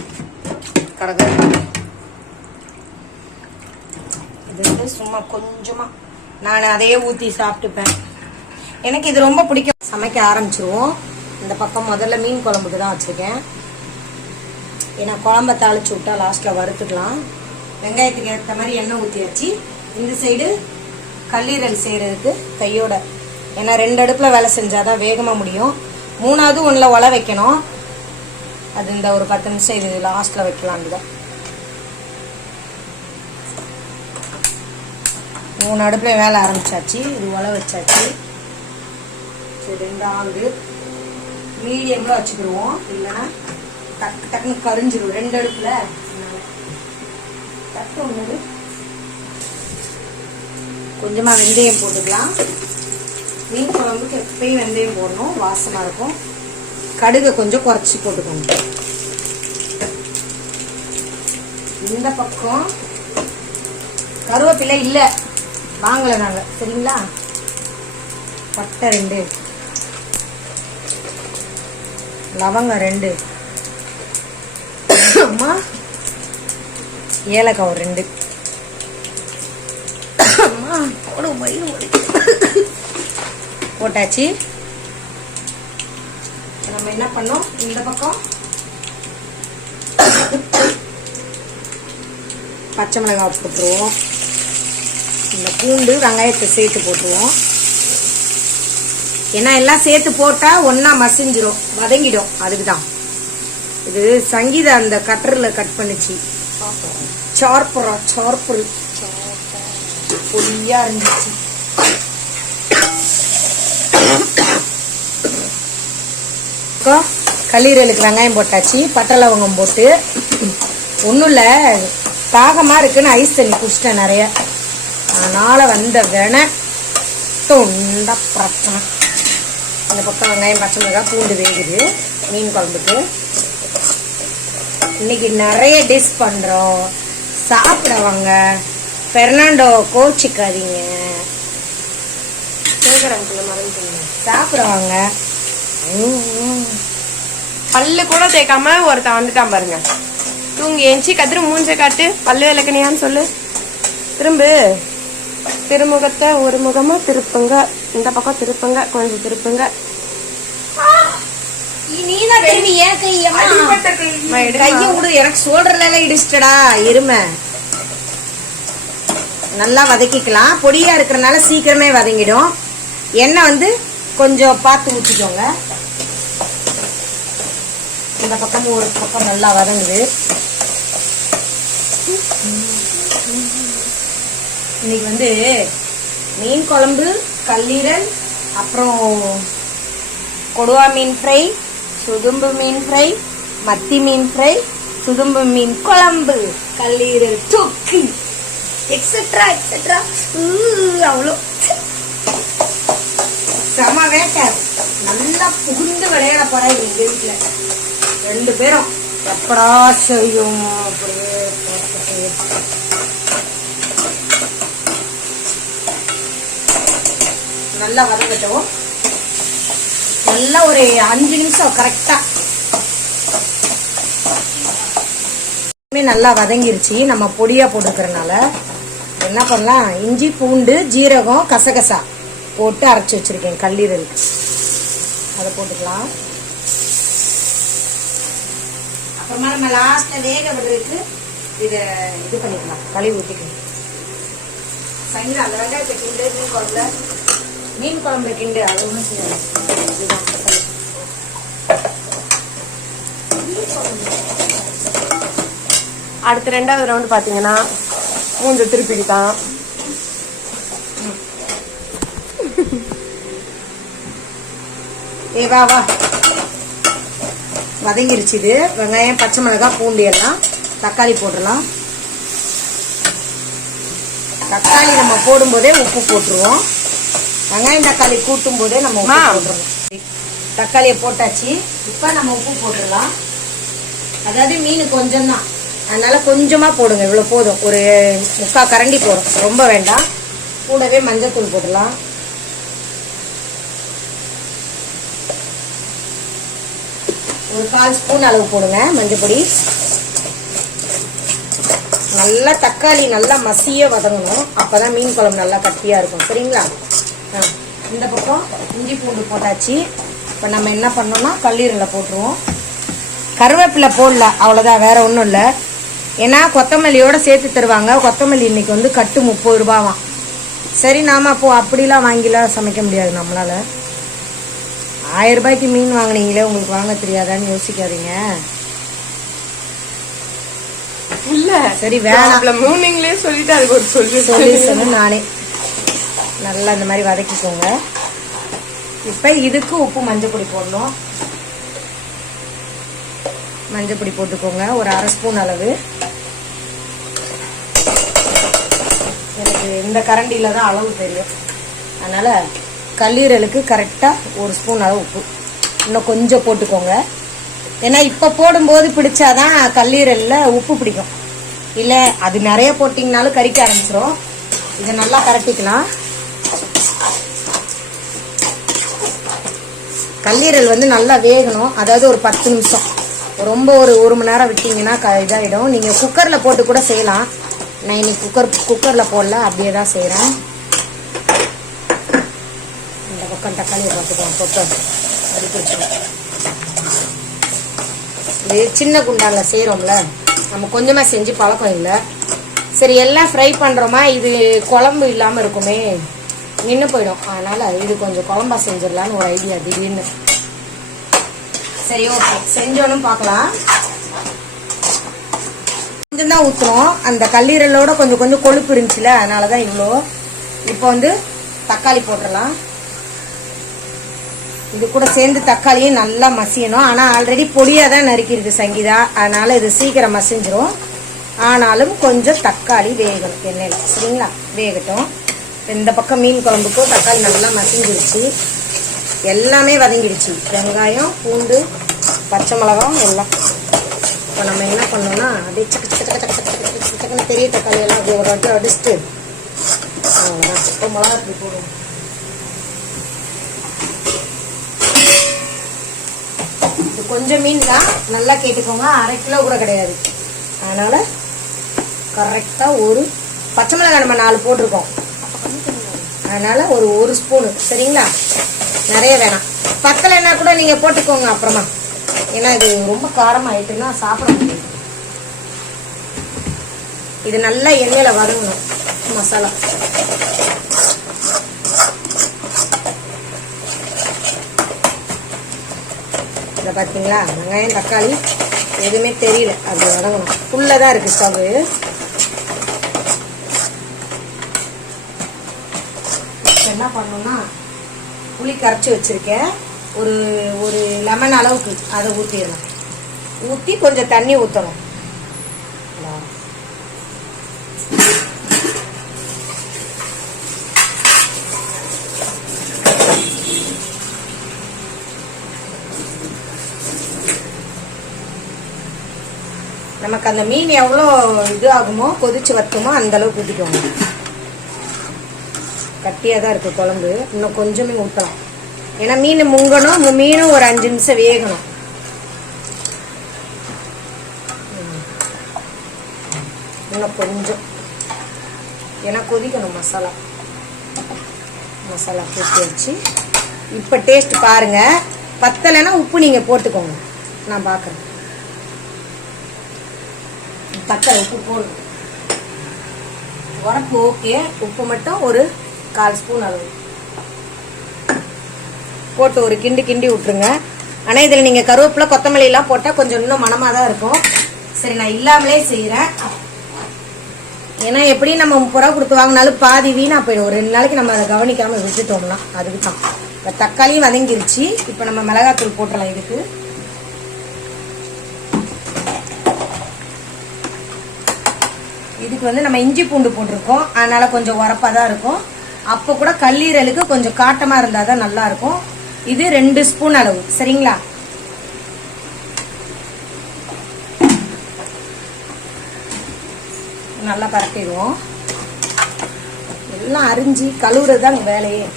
இது வந்து சும்மா கொஞ்சமா நான் அதையே ஊத்தி சாப்பிட்டுப்பேன். எனக்கு இது ரொம்ப பிடிக்கும். சமைக்க ஆரம்பிச்சிருவோம். இந்த பக்கம் முதல்ல மீன் குழம்புக்கு தான் வச்சிருக்கேன். ஏன்னா குழம்ப தாளிச்சு விட்டா லாஸ்ட்ல வறுத்துக்கலாம். வெங்காயத்துக்கு ஏற்ற மாதிரி எண்ணெய் ஊற்றி வச்சு, இந்த சைடு கல்லீரல் செய்யறதுக்கு கையோட, ஏன்னா 2 அடுப்புல வேலை செஞ்சாதான் வேகமா முடியும். 3வது ஒண்ணுல உலை வைக்கணும். அது இந்த ஒரு 10 நிமிஷம் இது லாஸ்ட்ல வைக்கலாம்தான். 3 அடுப்புல வேலை ஆரம்பிச்சாச்சு. இது உலை வச்சாச்சு. சரி, 2வது மீடியம்ல வச்சுக்கிடுவோம், இல்லைன்னா டக்கு டக்குன்னு கரிஞ்சிடும் 2 அடுப்புல. தட்டு ஒண்ணு கொஞ்சமா வெந்தயம் போட்டுக்கலாம். மீன் குழம்புக்கு எப்பயும் வெந்தயம் போடணும், வாசமா இருக்கும். கடுகு கொஞ்சம் குறைச்சி போட்டுக்கோங்க. இந்த பக்கம் கருவேப்பிலை இல்ல, வாங்கல நாங்க, சரிங்களா. பட்டை 2, லவங்கம் 2, அம்மா ஏலக்காய் 2. அம்மா போட்டாச்சு. நம்ம என்ன பண்ணோம், இந்த பக்கம் பச்சை மிளகாய் போட்டுருவோம். இந்த பூண்டு வெங்காயத்தை சேர்த்து போட்டுருவோம். ஏன்னா எல்லாம் சேர்த்து போட்டா ஒன்னா மசிஞ்சிரும், வதங்கிடும். அதுக்குதான் இது சங்கீதா அந்த கட்டரில் கட் பண்ணிச்சு. சார்பர் பொடியா இருந்துச்சு. கல்லீரலுக்கு வெங்காயம் போட்டாச்சு, பட்டை லவங்கம் போட்டு. ஒன்றும் இல்லை, தாகமா இருக்குன்னு ஐஸ் தண்ணி குடிச்சிட்டேன் நிறைய, அதனால வந்த தொண்ட பிரச்சனை. இந்த பக்கம் வெங்காயம் பச்சை மிளகாய் பூண்டு வேகுது மீன் குழம்புக்கு. இன்னைக்கு நிறைய டிஷ் பண்றோம், சாப்பிடவாங்க. பெர்னாண்டோ கோச்சிக்காதீங்க, சாப்பிடுவாங்க. பல்லு கூட தேய்க்காம ஒருத்தன் வந்துட்டான் பாருங்க. தூங்கி ஏஞ்சி கதிர மூஞ்ச காட்டு, பல்லு விளக்கணியான்னு சொல்லு. திருமுகத்தை ஒரு முகமா திருப்புங்க, இந்த பக்கம் திருப்புங்க, கொஞ்சம் திருப்புங்க. எனக்கு சோல்டர்ல இடிச்சிட்டடா எருமை. நல்லா வதக்கிக்கலாம், பொடியா இருக்கிறனால சீக்கிரமே வதங்கிடும். எண்ணெய் வந்து கொஞ்சம் பார்த்து ஊற்றிக்கோங்க. இந்த பக்கம் ஒரு பக்கம் நல்லா வதங்குது. இன்னைக்கு வந்து மீன் குழம்பு, கல்லீரல், அப்புறம் கொடுவா மீன் ஃப்ரை, சுதும்பு மீன் ஃப்ரை, மத்தி மீன் ஃப்ரை, சுதும்பு மீன் குழம்பு, கல்லீரல் தொக்கு, எக்ஸெட்ரா எக்ஸெட்ரா. அவ்வளோ செம வேட்டை. நல்லா புகுந்து விளையாட போறா எங்க வீட்டுல 2 பேரும். எப்படா செய்யும் அப்படியே நல்லா வதங்கட்டும். நல்லா ஒரு 5 நிமிஷம் கரெக்டா நல்லா வதங்கிருச்சு. நம்ம பொடியா போட்டுக்கிறதுனால என்ன பண்ணலாம், இஞ்சி பூண்டு ஜீரகம் கசகசா போட்டு அரைச்சி வச்சிருக்கேன் கல்லீரலுக்கு, அதை போட்டுக்கலாம். அப்புறமா நம்ம லாஸ்ட்ல வேக விடுறதுக்கு இதை இது பண்ணிக்கலாம், கழுவி ஊற்றிக்கலாம். சரிங்களா? அந்த வெங்காயத்தை கிண்டு மீன் குழம்புல கிண்டு அது ஒன்றும் செய்யலாம். அடுத்த 2வது ரவுண்ட் பாத்தீங்கன்னா மூஞ்ச திருப்பிக்கிட்டான். வா வா வதங்கிருச்சு. இது வெங்காயம் பச்சை மிளகாய் பூண்டு எல்லாம் தக்காளி போட்டுடலாம். தக்காளி நம்ம போடும்போதே உப்பு போட்டுருவோம். வெங்காயம் தக்காளி கூட்டும் போதே நம்ம உப்பு போட்டுருவோம். தக்காளியை போட்டாச்சு. இப்ப நம்ம உப்பு போட்டுடலாம். அதாவது மீன் கொஞ்சம் தான், அதனால கொஞ்சமா போடுங்க. இவ்வளவு போதும், ஒரு 3/4 கரண்டி போடும், ரொம்ப வேண்டாம். கூடவே மஞ்சத்தூள் போடலாம். ஒரு 1/4 ஸ்பூன் அளவு போடுங்க மஞ்சள் பொடி. நல்லா தக்காளி நல்லா மசிய வதங்கணும், அப்பதான் மீன் குழம்பு நல்லா கட்டியா இருக்கும். சரிங்களா? இந்த பக்கம் இஞ்சி பூண்டு போட்டாச்சு. இப்ப நம்ம என்ன பண்ணோம்னா கல்லீரலை போட்டுருவோம். கருவேப்பிலை போடல, அவ்வளவுதான், வேற ஒன்றும் இல்லை. ஏன்னா கொத்தமல்லியோட சேர்த்து தருவாங்க. கொத்தமல்லி இன்னைக்கு வந்து கட்டு 30 ரூபாவாம். சரி, நாம அப்போ அப்படிலாம் வாங்கிலாம் சமைக்க முடியாது நம்மளால. 1000 ரூபாய்க்கு மீன் வாங்கினீங்களே, உங்களுக்கு வாங்க தெரியாதான்னு யோசிக்காதீங்க. இல்ல சரி வேணாம், மூணுங்களே சொல்லிட்டு அதுக்கு ஒரு சொல்லி நானே நல்லா இந்த மாதிரி வதக்கிக்கோங்க. இப்ப இதுக்கு உப்பு மஞ்சள் பொடி போடணும். மஞ்சள் பொடி போட்டுக்கோங்க, ஒரு 1/2 ஸ்பூன் அளவு. எனக்கு இந்த கரண்டியில தான் அளவு தெரியும், அதனால கல்லீரலுக்கு கரெக்டா 1 ஸ்பூன் அளவு உப்பு. இன்னும் கொஞ்சம் போட்டுக்கோங்க. ஏன்னா இப்ப போடும்போது பிடிச்சாதான் கல்லீரல்ல உப்பு பிடிக்கும். இல்ல அது நிறைய போட்டீங்கனாலும் கறிக்க ஆரம்பிச்சிடும். இதை நல்லா கரட்டிக்கலாம். கல்லீரல் வந்து நல்லா வேகணும், அதாவது ஒரு 10 நிமிஷம். ரொம்ப ஒரு 1 மணி நேரம் விட்டீங்கன்னா இதாயிடும். நீங்க குக்கர்ல போட்டு கூட செய்யலாம். நான் இன்னைக்கு குக்கர்ல போடல, அப்படியே தான் செய்யறேன். இந்த பக்கம் தக்காளியை பார்த்துக்கோங்க, போட்டு அடிக்க வச்சிடும். இது சின்ன குண்டான்ல செய்யறோம்ல, நம்ம கொஞ்சமா செஞ்சு பழக்கம் இல்லை. சரி, எல்லாம் ஃப்ரை பண்றோமா, இது குழம்பு இல்லாம இருக்குமே, நின்று போயிடும். அதனால இது கொஞ்சம் குழம்பா செஞ்சிடலான்னு ஒரு ஐடியா திடீர்னு. சரி, ஓகே, செஞ்சோன்னு பார்க்கலாம். கொஞ்சம் தான் ஊற்றுறோம், அந்த கல்லீரலோட கொஞ்சம் கொஞ்சம் கொழுப்பு இருந்துச்சுல, அதனாலதான் இவ்வளோ. இப்போ வந்து தக்காளி போட்டுடலாம். இது கூட சேர்ந்து தக்காளியும் நல்லா மசியணும். ஆனா ஆல்ரெடி பொடியா தான் நறுக்கிருக்கு சங்கீதா, அதனால இது சீக்கிரம் மசிஞ்சிரும். ஆனாலும் கொஞ்சம் தக்காளி வேகணும் எண்ணெயில. சரிங்களா? வேகட்டும். இந்த பக்கம் மீன் குழம்புக்கும் தக்காளி நல்லா மசிஞ்சிருச்சு, எல்லாமே வதங்கிடுச்சு. வெங்காயம் பூண்டு பச்சை மிளகாய் எல்லாம். இப்போ நம்ம என்ன பண்ணோம்னா அப்படியே சக்க சக்க சக்க சக்க சக்க சக்கன்னு பெரிய தக்காளி எல்லாம் அப்படியே ஒரு வாட்டி அடிச்சுட்டு இப்போ மிளகாத்தூள் போடுவோம். கொஞ்சம் மீன் தான், நல்லா கேட்டுக்கோங்க, 1/2 கிலோ கூட கிடையாது. அதனால கரெக்டா ஒரு பச்சை மிளகாய் நம்ம 4 போட்டிருக்கோம், அதனால ஒரு ஸ்பூனு. சரிங்களா? நிறைய வேணாம், பத்தலைன்னா கூட நீங்க போட்டுக்கோங்க அப்புறமா. ஏன்னா இது ரொம்ப காரம் ஆயிட்டுன்னா சாப்பிட முடியாது. இது நல்லா எண்ணெயில வதங்கணும் மசாலா. இதை பார்த்தீங்களா, வெங்காயம் தக்காளி எதுவுமே தெரியல, அப்படி வதங்கணும். ஃபுல்லாக இருக்கு ஸ்டவ். என்ன பண்ணணும்னா புளி கரைச்சி வச்சிருக்கேன், ஒரு லெமன் அளவுக்கு அதை ஊற்றிடலாம். ஊற்றி கொஞ்சம் தண்ணி ஊற்றணும். நமக்கு அந்த மீன் எவ்வளோ இது ஆகுமோ கொதிச்சு வத்துமோ அந்த அளவுக்கு ஊற்றிக்கோங்க. கட்டியாக தான் இருக்குது குழம்பு, இன்னும் கொஞ்சமே ஊற்றலாம். ஏன்னா மீன் முங்கணும், மீனும் ஒரு 5 நிமிஷம் வேகணும். இன்னும் கொஞ்சம், ஏன்னா கொதிக்கணும் மசாலா. மசாலா போட்டு வச்சு இப்போ டேஸ்ட் பாருங்க. பத்தலைன்னா உப்பு நீங்கள் போட்டுக்கோங்க, நான் பார்க்குறேன். தக்காளி உப்பு போடுங்க, உரப்பு ஓகே. உப்பு மட்டும் ஒரு 1/4 ஸ்பூன் அளவு போட்டு ஒரு கிண்டி கிண்டி விட்டுருங்க. ஆனால் இதில் நீங்கள் கருவேப்பிலை கொத்தமல்லிலாம் போட்டால் கொஞ்சம் இன்னும் மனமாக தான் இருக்கும். சரி, நான் இல்லாமலே செய்கிறேன். ஏன்னா எப்படி நம்ம 30 ரூபா கொடுத்து வாங்கினாலும் பாதி வீணாக போயிடும். ஒரு 2 நாளைக்கு நம்ம அதை கவனிக்காமல் விட்டுட்டோம்னா அதுக்கு தான். இப்போ தக்காளியும் வதங்கிருச்சு. இப்போ நம்ம மிளகாத்தூள் போட்டுடலாம். இதுக்கு வந்து நம்ம இஞ்சி பூண்டு போட்டிருக்கோம், அதனால கொஞ்சம் உரப்பாக தான் இருக்கும். அப்போ கூட கல்லீரலுக்கு கொஞ்சம் காட்டமாக இருந்தால் தான் நல்லா இருக்கும். இது 2 ஸ்பூன் அளவு, சரிங்களா? நல்லா பரட்டிடுவோம். எல்லாம் அரிஞ்சு கழுவுறது தான் வேலையே,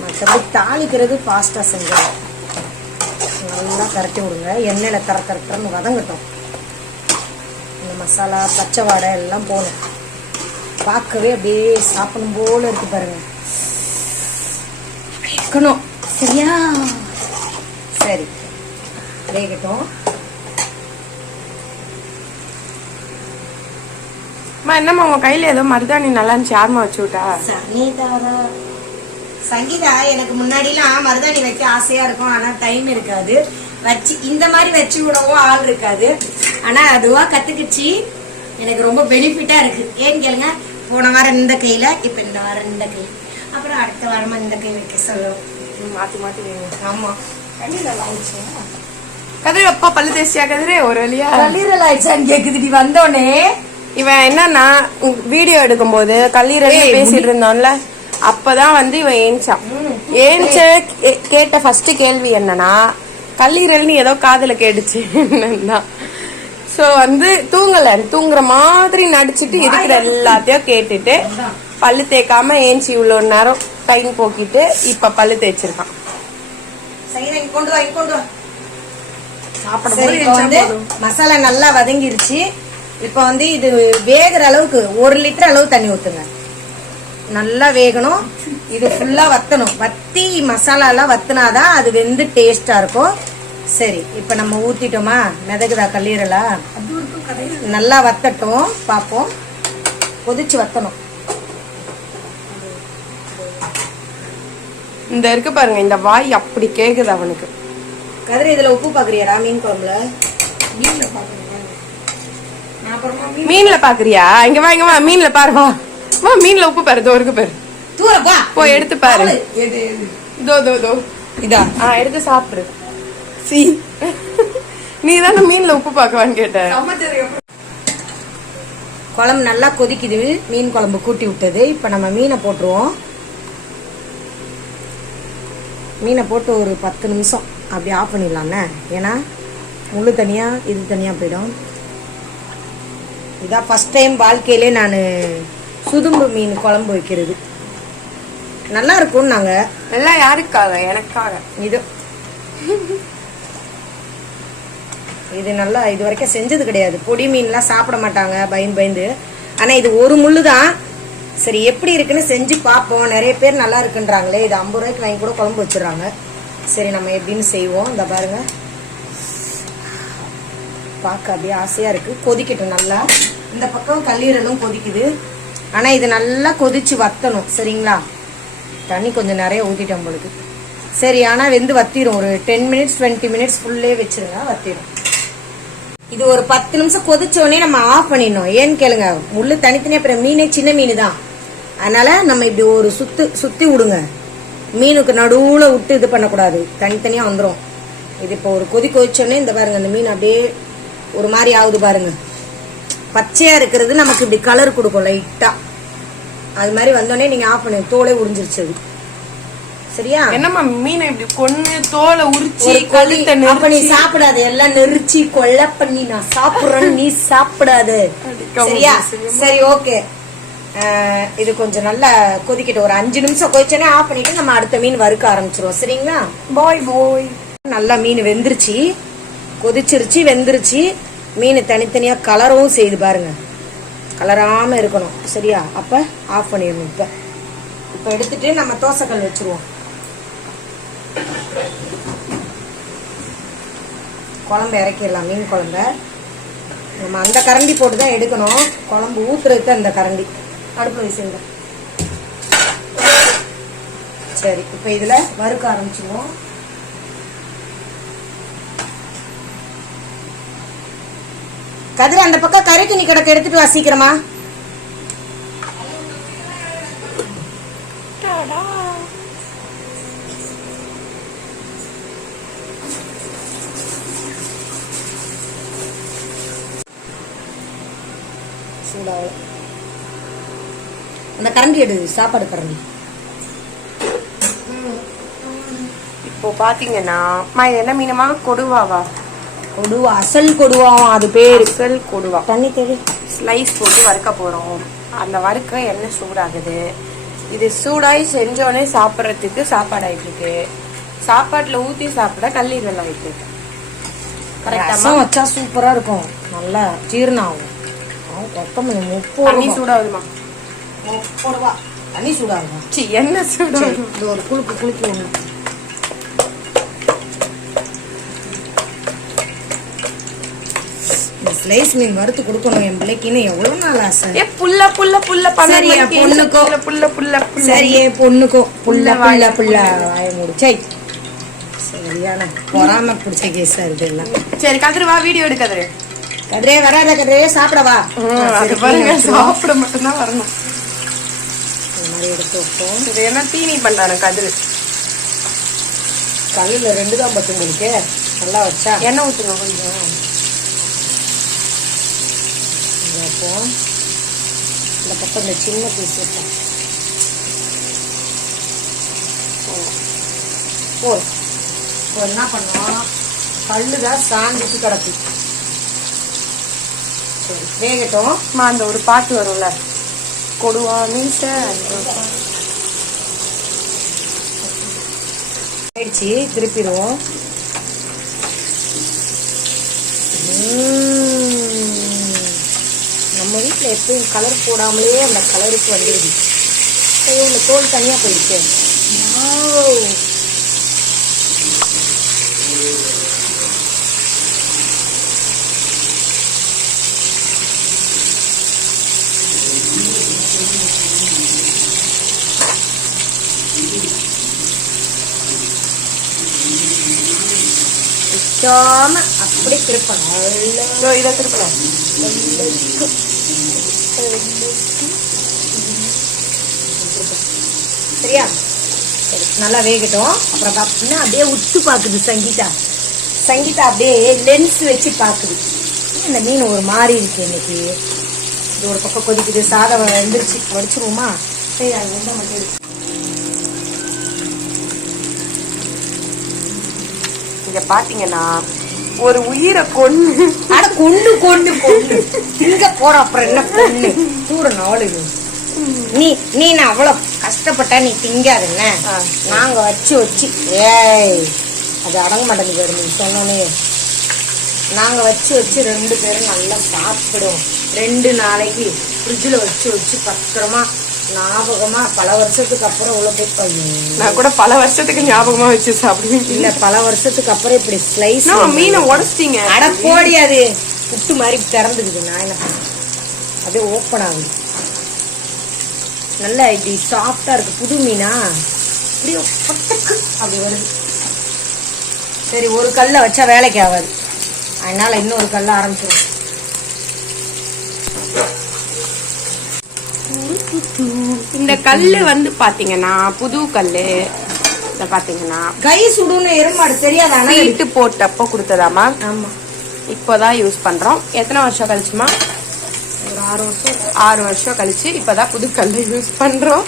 மற்றபடி தாளிக்கிறது ஃபாஸ்ட்டாக செஞ்சிடும். நல்லா பரட்டி விடுங்க. எண்ணெயில் தரன்னு வதங்கட்டும். இந்த மசாலா பச்சை வாடை எல்லாம் போகணும். பார்க்கவே அப்படியே சாப்பிடும் போல இருக்கு பாருங்க. இருக்கணும், சரியா? சரி, வேகட்டும். என்னம்மா உங்க கையில ஏதோ மருதாணி நல்லா இருந்துச்சு, யாருமா வச்சு விட்டா? சங்கீதா, எனக்கு முன்னாடிலாம் மருதாணி வைக்க ஆசையா இருக்கும், ஆனா டைம் இருக்காது. வச்சு இந்த மாதிரி வச்சு விடவும் ஆள் இருக்காது. ஆனா அதுவா கத்துக்குச்சு. எனக்கு ரொம்ப பெனிஃபிட்டா இருக்கு. ஏன்னு கேளுங்க, போன வாரம் இந்த கையில, இப்ப இந்த வாரம் இந்த கை, அப்புறம் அடுத்த வாரமா இந்த கை வைக்க சொல்லுவோம். மாத்தி மாத்தி வேணும். ஆமா, கல்லீரல் ஆயிடுச்சு. கதிர் அப்பா பல்லு தேசியா? கதிரே ஒரு வழியா கல்லீரல் ஆயிடுச்சான்னு கேக்குதுடி வந்தோடனே. இவன் என்னன்னா வீடியோ எடுக்கும் போது கல்லீரல் பேசிட்டு இருந்தான்ல, அப்பதான் வந்து இவன் ஏஞ்சான். ஏஞ்ச கேட்ட ஃபர்ஸ்ட் கேள்வி என்னன்னா, கல்லீரல்னு ஏதோ காதுல கேட்டுச்சு. சோ வந்து தூங்குற மாதிரி நடிச்சிட்டு இருக்கிற எல்லாத்தையும் கேட்டுட்டு பல்லு தேய்க்காம ஏஞ்சி இவ்வளவு நேரம் டைம் போக்கிட்டு இப்ப பல்லு தேய்ச்சிருக்கான். மசாலா நல்லா வதங்கிருச்சு. இப்ப வந்து இது வேகிற அளவுக்கு 1 லிட்டர் அளவு தண்ணி ஊத்துங்க. நல்லா வேகணும். இது ஃபுல்லா வத்தணும். வத்தி மசாலா எல்லாம் வத்தினாதான் அது வெந்து டேஸ்டா இருக்கும். சரி, இப்ப நம்ம ஊத்திட்டோமா? மிதகுதா கல்லீரலா? நல்லா வத்தட்டும், பாப்போம். கொதிச்சு வத்தணும். இந்த இருக்கு பாருங்க, இந்த வாய் அப்படி கேக்குது அவனுக்கு. கதிர, இதுல உப்பு பாக்குறியாடா மீன் குழம்புல? மீன்ல பாக்குறியா? இங்க வா, இங்க வா, மீன்ல பாருவா. வா, மீன்ல உப்பு பாரு, தோ இருக்கு பாரு. தூரப்பா, போய் எடுத்து பாரு. தோ இதா எடுத்து சாப்பிடு. நீ தானே மீன்ல உப்பு பாக்குவான்னு கேட்ட. குழம்பு நல்லா கொதிக்குது. மீன் குழம்பு கூட்டி விட்டது. இப்ப நம்ம மீனை போட்டுருவோம். மீனை போட்டு ஒரு 10 நிமிஷம் அப்படி ஆஃப் பண்ணிடலாம்ண்ணே. ஏன்னா முள்ளு தனியா இது தனியா போயிடும். இதான் ஃபர்ஸ்ட் டைம் வாழ்க்கையிலே நான் சுதும்பு மீன் குழம்பு வைக்கிறது. நல்லா இருக்கும். நாங்க எல்லாம் யாருக்காக? எனக்காக. இது நல்லா இது வரைக்கும் செஞ்சது கிடையாது. பொடி மீன்லாம் சாப்பிட மாட்டாங்க பயந்து. ஆனா இது ஒரு முள்ளு தான். சரி, எப்படி இருக்குன்னு செஞ்சு பார்ப்போம். நிறைய பேர் நல்லா இருக்குன்றாங்களே. இது 50 ரூபாய்க்கு வாங்கி கூட குழம்பு வச்சிடறாங்க. சரி, நம்ம எப்படின்னு செய்வோம். இந்த பாருங்க, பார்க்க அப்படியே ஆசையா இருக்கு. கொதிக்கட்டும் நல்லா. இந்த பக்கம் கல்லீரலும் கொதிக்குது. ஆனா இது நல்லா கொதிச்சு வத்தணும், சரிங்களா? தண்ணி கொஞ்சம் நிறைய ஊத்திட்டோம் உங்களுக்கு. சரி, ஆனா வெந்து வத்திரும். ஒரு 10 மினிட்ஸ் 20 மினிட்ஸ் ஃபுல்லே வச்சிருங்க, வத்திரும். இது ஒரு 10 நிமிஷம் கொதிச்சோடனே நம்ம ஆஃப் பண்ணிடணும். ஏன்னு கேளுங்க, முள்ளு தனித்தனியா. அப்புறம் மீனே சின்ன மீன் தான், அதனால நம்ம இப்படி ஒரு சுத்தி விடுங்க. மீனுக்கு நடுவுல விட்டு இது பண்ணக்கூடாது, தனித்தனியா வந்துடும். இது இப்போ ஒரு கொதிச்சோடனே இந்த பாருங்க, இந்த மீன் அப்படியே ஒரு மாதிரி ஆகுது பாருங்க. பச்சையா இருக்கிறது நமக்கு இப்படி கலர் கொடுக்கும் லைட்டா. அது மாதிரி வந்தோடனே நீங்க ஆஃப் பண்ணி, தோலே உறிஞ்சிருச்சு. சரியா? என்னம்மா மீனை இப்படி கொன்னு தோலை உரிச்சு ஒரு கொதி. கழுத்தை அப்ப நீ சாப்பிடாத, எல்லாம் நெரிச்சு கொல்ல பண்ணி நான் சாப்பிடுறேன்னு நீ சாப்பிடாது, சரியா? சரி, ஓகே. இது கொஞ்சம் நல்லா கொதிக்கிட்டு ஒரு 5 நிமிஷம் கொதிச்சோன்னே ஆஃப் பண்ணிட்டு நம்ம அடுத்த மீன் வறுக்க ஆரம்பிச்சிருவோம், சரிங்களா? பாய். நல்லா மீன் வெந்துருச்சு, கொதிச்சிருச்சு, வெந்துருச்சு. மீன் தனித்தனியா கலரவும் செய்து பாருங்க, கலராம இருக்கணும், சரியா? அப்ப ஆஃப் பண்ணிடணும். இப்ப எடுத்துட்டு நம்ம தோசைக்கல் வச்சிருவோம். குழம்பு இறக்கிடலாம். மீன் குழம்ப நம்ம அந்த கரண்டி போட்டு தான் எடுக்கணும். குழம்பு ஊத்துறதுக்கு அந்த கரண்டி அடுப்பு வச்சுங்க. சரி, இப்ப இதுல வறுக்க ஆரம்பிச்சிருவோம். கதிர அந்த பக்கம் கறிக்கு நீ கிடக்க எடுத்துட்டு வா சீக்கிரமா. அந்த கரண்டி எடு, சாப்பாடு கரண்டி. இப்போ பாத்தீங்கன்னா என்ன மீனமா? கொடுவாவா? கொடுவா, அசல் கொடுவாவும் அது பேரு. அசல் கொடுவா. தண்ணி தேவை. ஸ்லைஸ் போட்டு வறுக்க போறோம். அந்த வறுக்க எண்ணெய் சூடாகுது. இது சூடாகி செஞ்சோடனே சாப்பிட்றதுக்கு சாப்பாடு ஆயிட்டு இருக்கு. சாப்பாட்டுல ஊத்தி சாப்பிட கல்லீரல் ஆயிட்டு இருக்கு. கரெக்டா வச்சா சூப்பரா இருக்கும், நல்லா ஜீரணம் ஆகும். தண்ணி சூடாகுதுமா? 30 ரூபா தண்ணி சூடாகுமா? என்ன சூடாகுது? இது ஒரு குளுக்கு ஒண்ணு. ஸ்லைஸ் மீன் வறுத்து கொடுக்கணும் என் பிள்ளைக்குன்னு எவ்வளவு நாள் ஆசை. சரியே பொண்ணுக்கும் புள்ள வாய முடிச்சை. சரியான பொறாம பிடிச்ச கேஸா இருக்கு எல்லாம். சரி கதிரவா, வீடியோ எடு கதிரே. கதிரே வராத, கதிரே சாப்பிடவா? சாப்பிட மட்டும்தான் வரணும். இந்த மாதிரி எடுத்து வைப்போம். இது என்ன தீனி பண்றானு கதிரு? கல்லுல 2 தான் பத்து உங்களுக்கு நல்லா வச்சா. எண்ணெய் ஊத்துங்க கொஞ்சம். வைப்போம். இந்த பக்கம் இந்த சின்ன பீஸ் வைப்போம். இப்போ என்ன பண்ணுவோம், கல்லுதான் சாஞ்சிட்டு கிடக்கு. சரி, வேகட்டும். அந்த ஒரு பாட்டு வரும்ல, கொடுவா மீச ஆயிடுச்சு. திருப்பிடுவோம். நம்ம வீட்டில் எப்பயும் கலர் போடாமலே அந்த கலருக்கு வந்துடுது. இந்த தோல் தனியாக போயிடுச்சு. அப்படி திருப்பணும். இதை திருப்பலாம். சரியா? சரி, நல்லா வேகட்டும். அப்புறம் பார்த்தீங்கன்னா அப்படியே உத்து பாக்குது சங்கீதா. அப்படியே லென்ஸ் வச்சு பாக்குது. இந்த மீன் ஒரு மாதிரி இருக்கு இன்னைக்கு. இது ஒரு பக்கம் கொதிக்குது. சாதம் எழுந்திரிச்சு வடிச்சிருவோமா? சரி, அது ரொம்ப மட்டும் இங்க பாத்தீங்கன்னா ஒரு உயிரை கொண்டு திங்க போற. அப்புறம் என்ன பொண்ணு தூர நாளு நீ நான் அவ்வளவு கஷ்டப்பட்டா நீ திங்காதுன்ன. நாங்க வச்சு ஏய் அது அடங்க மாட்டேங்குது. நீ சொன்னோன்னே நாங்க வச்சு 2 பேரும் நல்லா சாப்பிடுவோம். 2 நாளைக்கு ஃப்ரிட்ஜில் வச்சு பத்திரமா ஞாபகமா பல வருஷத்துக்கு அப்புறம் உள்ள போய் நான் கூட பல வருஷத்துக்கு ஞாபகமா வச்சு சாப்பிடுவேன். இல்ல, பல வருஷத்துக்கு அப்புறம் இப்படி ஸ்லைஸ் மீனை உடச்சிட்டீங்க. அட போடி, அது புட்டு மாதிரி திறந்துக்குது. நான் என்ன பண்ணேன், அப்படியே ஓப்பன் ஆகுது. நல்லா இப்படி சாஃப்டா இருக்கு. புது மீனா அப்படியே அப்படி வருது. சரி, ஒரு கல்ல வச்சா வேலைக்கு ஆகாது, அதனால இன்னொரு கல்ல ஆரம்பிச்சிடும். இந்த கல்லு வந்து பாத்தீங்கன்னா புது கல்லு. இத பாத்தீங்கன்னா கை சுடுன்னு எருமாடு தெரியாதா? சீட்டு போட்டப்போ கொடுத்ததாமா. ஆமா, இப்போதான் யூஸ் பண்றோம். எத்தனை வருஷம் கழிச்சுமா? ஒரு 6 வருஷம் கழிச்சு இப்பதான் புது கல்லை யூஸ் பண்றோம்.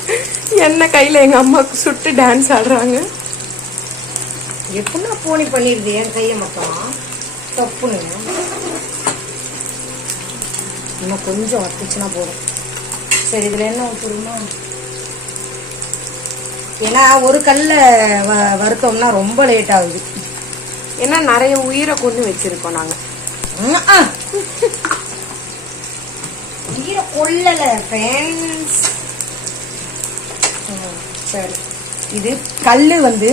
என்ன கையில எங்க அம்மாக்கு சுட்டு டான்ஸ் ஆடுறாங்க. எப்படின்னா போனி பண்ணிடுது என் கையை மட்டும் தப்புன்னு. இன்னும் கொஞ்சம் வத்துச்சுன்னா போதும். சரி, இதுல என்ன ஊற்றுமா? ஏன்னா ஒரு கல்ல வறுத்தோம்னா ரொம்ப லேட் ஆகுது. ஏன்னா நிறைய உயிரை கொண்டு வச்சிருக்கோம் நாங்க. உயிரை கொல்லல ஃப்ரெண்ட்ஸ். சரி, இது கல்லு வந்து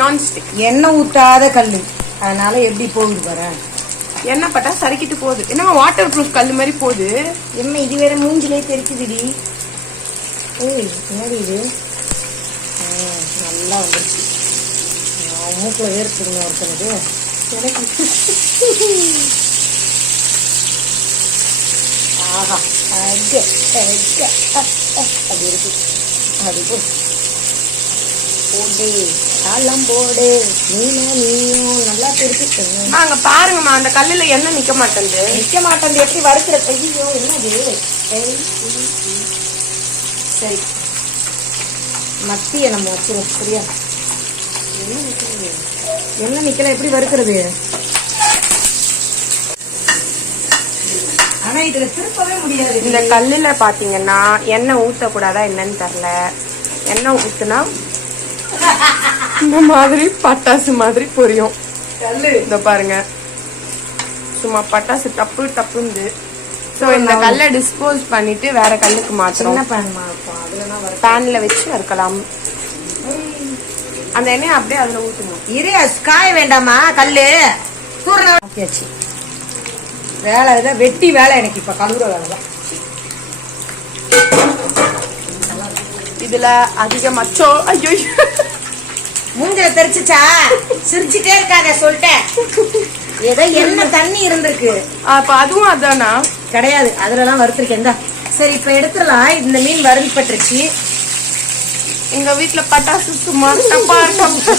நான்ஸ்டிக் எண்ணெய் ஊத்தாத கல்லு, அதனால எப்படி போகுது பாரு. எண்ணெய் பட்டா சறுக்கிட்டு போகுது. என்ன வாட்டர் ப்ரூஃப் கல்லு மாதிரி போகுது. என்ன இது வேற மூஞ்சிலே தெரிக்குதுடி. ஏய் என்னடி இது? நல்லா வந்துருச்சு. மூக்குல வேர்த்துருங்க ஒருத்தனுக்கு. எனக்கு ஆஹா அப்படி இருக்கு. அப்படி போடு காலம் போடு. நீயும் நல்லா தெரிச்சு அங்க பாருங்கம்மா, அந்த கல்லுல எண்ணெய் நிக்க மாட்டேங்குது. நிக்க மாட்டேன். எப்படி வறுக்கிற கையோ என்னது? சரி, மத்திய நம்ம வச்சிருவோம். சரியா? என்ன நிக்கல, எப்படி வறுக்கிறது? ஆனா இதுல திருப்பவே முடியாது. இந்த கல்லுல பாத்தீங்கன்னா எண்ணெய் ஊத்தக்கூடாதா என்னன்னு தெரியல. எண்ணெய் ஊத்துனா இந்த மாதிரி பட்டாசு மாதிரி பொரியும் கல்லு. இந்த பாருங்க, சும்மா பட்டாசு டப்பு டப்புந்து. சோ இந்த கல்லை டிஸ்போஸ் பண்ணிட்டு வேற கல்லுக்கு மாற்றணும். பேன்ல வச்சு வறுக்கலாம். அந்த எண்ணெய் அப்படியே அதுல ஊத்தணும். இரு, காய வேண்டாமா கல்லு? ஆக்கியாச்சு. வேலை இதான் வெட்டி வேலை. எனக்கு இப்ப கழுவுற வேலை தான். இதுல அதிக மச்சோ. ஐயோ, மூஞ்சில தெரிச்சுச்சா? சிரிச்சுட்டே இருக்காத சொல்லிட்டேன். ஏதோ என்ன தண்ணி இருந்திருக்கு. அப்ப அதுவும் அதானா? கிடையாது, அதுலதான் வறுத்திருக்கேன். சரி, இப்ப எடுத்துடலாம். இந்த மீன் வறுப்பட்டுருச்சு. எங்க வீட்டுல பட்டாசு சும்மா டப்பா டப்பா.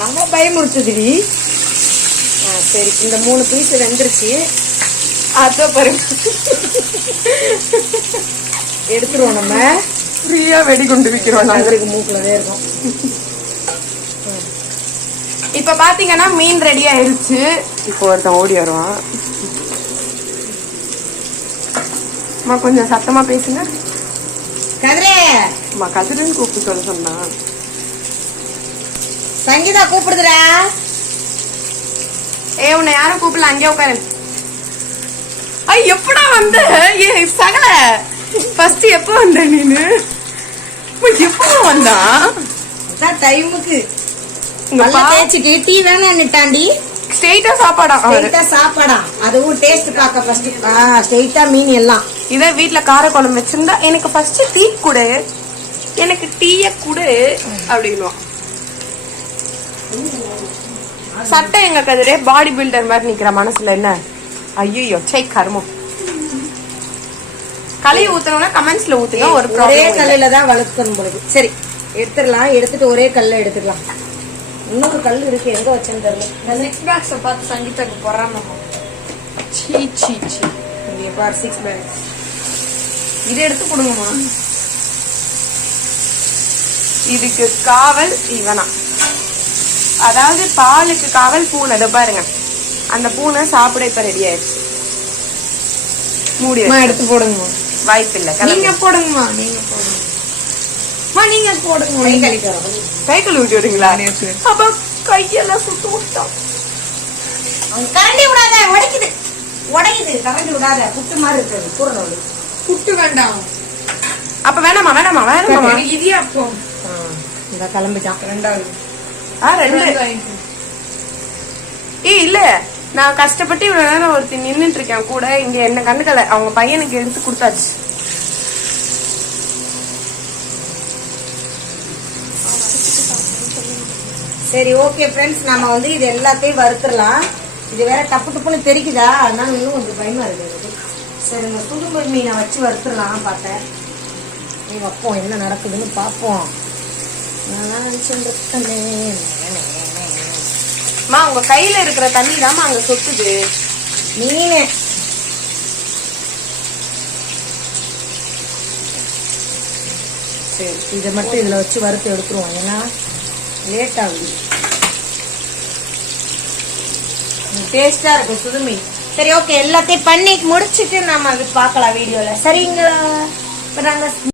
நம்ம பயமுறுத்துதுடி. சரி, இந்த 3 பீஸ் வெந்துருச்சு. அத பாருங்க, எடுத்துருவோம். நம்ம ஃப்ரீயா வெடிகுண்டு விக்கிறோம். நம்மளுக்கு மூக்குலவே இருக்கும். இப்ப பாத்தீங்கன்னா மீன் ரெடி ஆயிருச்சு. இப்போ ஒருத்தன் ஓடி வருவான். அம்மா கொஞ்சம் சத்தமா பேசுங்க. கதிரே, அம்மா கதிரன்னு கூப்பிட்டு சொல்ல சொன்னா. சங்கீதா கூப்பிடுதுடா. உன்னை யாரும் கூப்பிடல, அங்கே உட்காரு. எப்படா வந்த? சகல ஃபர்ஸ்ட் எப்ப வந்த நீனு? எப்ப வந்தா? டைமுக்கு தேய்ச்சிட்டு டீ வேணான்னுட்டாண்டி. ஸ்ட்ரெயிட்டா சாப்பாடா? ஸ்ட்ரெயிட்டா சாப்பாடா? அதுவும் டேஸ்ட் பார்க்க ஃபர்ஸ்ட் ஸ்ட்ரெயிட்டா மீன் எல்லாம். இதே வீட்டுல கார குழம்பு வச்சிருந்தா எனக்கு ஃபர்ஸ்ட் டீ குடு, எனக்கு டீய குடு அப்படின்னுவான். சட்டை எங்க கதிரே பாடி பில்டர் மாதிரி நிக்கிற மனசுல என்ன? ஐயோ சை கர்மம். களி ஊத்தணும்னா கமெண்ட்ஸ்ல ஊத்துங்க. ஒரே கல்லுல தான் வளர்க்கணும் பொழுது. சரி, எடுத்துடலாம். எடுத்துட்டு ஒரே கல்ல எடுத்துக்கலாம். இன்னொரு கல் இருக்கு, எங்க வச்சேன்னு தெரியல. சிக்ஸ் பேக்ஸ் பார்த்து சங்கீதாக்கு போறாம. இங்க பாரு 6 பேக்ஸ். இதை எடுத்து கொடுங்கம்மா. இதுக்கு காவல் இவனா, அதாவது பாலுக்கு காவல் பூனை. இதை பாருங்க, அந்த பூனை சாப்பிட இப்ப ரெடி ஆயிடுச்சு. மூடி எடுத்து போடுங்க. வாய்ப்பில்லை, நீங்க போடுங்கம்மா. நீங்க போடுங்க. நீங்க போடுங்க. கை கழுவி விட்டு விடுங்களா? அப்ப கையெல்லாம் சுட்டு விட்டோம். கரண்டி விடாத, உடைக்குது உடையுது. கரண்டி விடாத, புட்டு மாதிரி இருக்குது. கூறணும் புட்டு வேண்டாம். அப்ப வேணாமா வேணாமா வேணாமா? இடியாப்பம். இந்த கிளம்பிட்டான். ரெண்டாவது 2. இல்ல, நான் கஷ்டப்பட்டு இவ்வளவு நேரம் ஒருத்தி நின்னுட்டு இருக்கேன் கூட. இங்க என்ன கண்டுக்கல, அவங்க பையனுக்கு எடுத்து கொடுத்தாச்சு. சரி, ஓகே ஃப்ரெண்ட்ஸ், நம்ம வந்து இது எல்லாத்தையும் வறுத்துடலாம். இது வேற டப்பு டப்புன்னு தெரிக்குதா, அதனால இன்னும் கொஞ்சம் பயமா இருக்கு. சரி, இந்த சுடும்பு மீனை வச்சு வறுத்துடலாம் பார்த்தேன். நீ வைப்போம், என்ன நடக்குதுன்னு பார்ப்போம். உங்க கையில இருக்கிற தண்ணி தாமா அங்க சொட்டுது. மீன் சரி, இதை மட்டும் இதில் வச்சு வறுத்து எடுத்துருவோம், ஏன்னா லேட் ஆகுது. டேஸ்டா இருக்கும் சுடு மீன். சரி, ஓகே, எல்லாத்தையும் பண்ணி முடிச்சுட்டு நாம அது பார்க்கலாம் வீடியோல. சரிங்களா? இப்போ நாங்கள்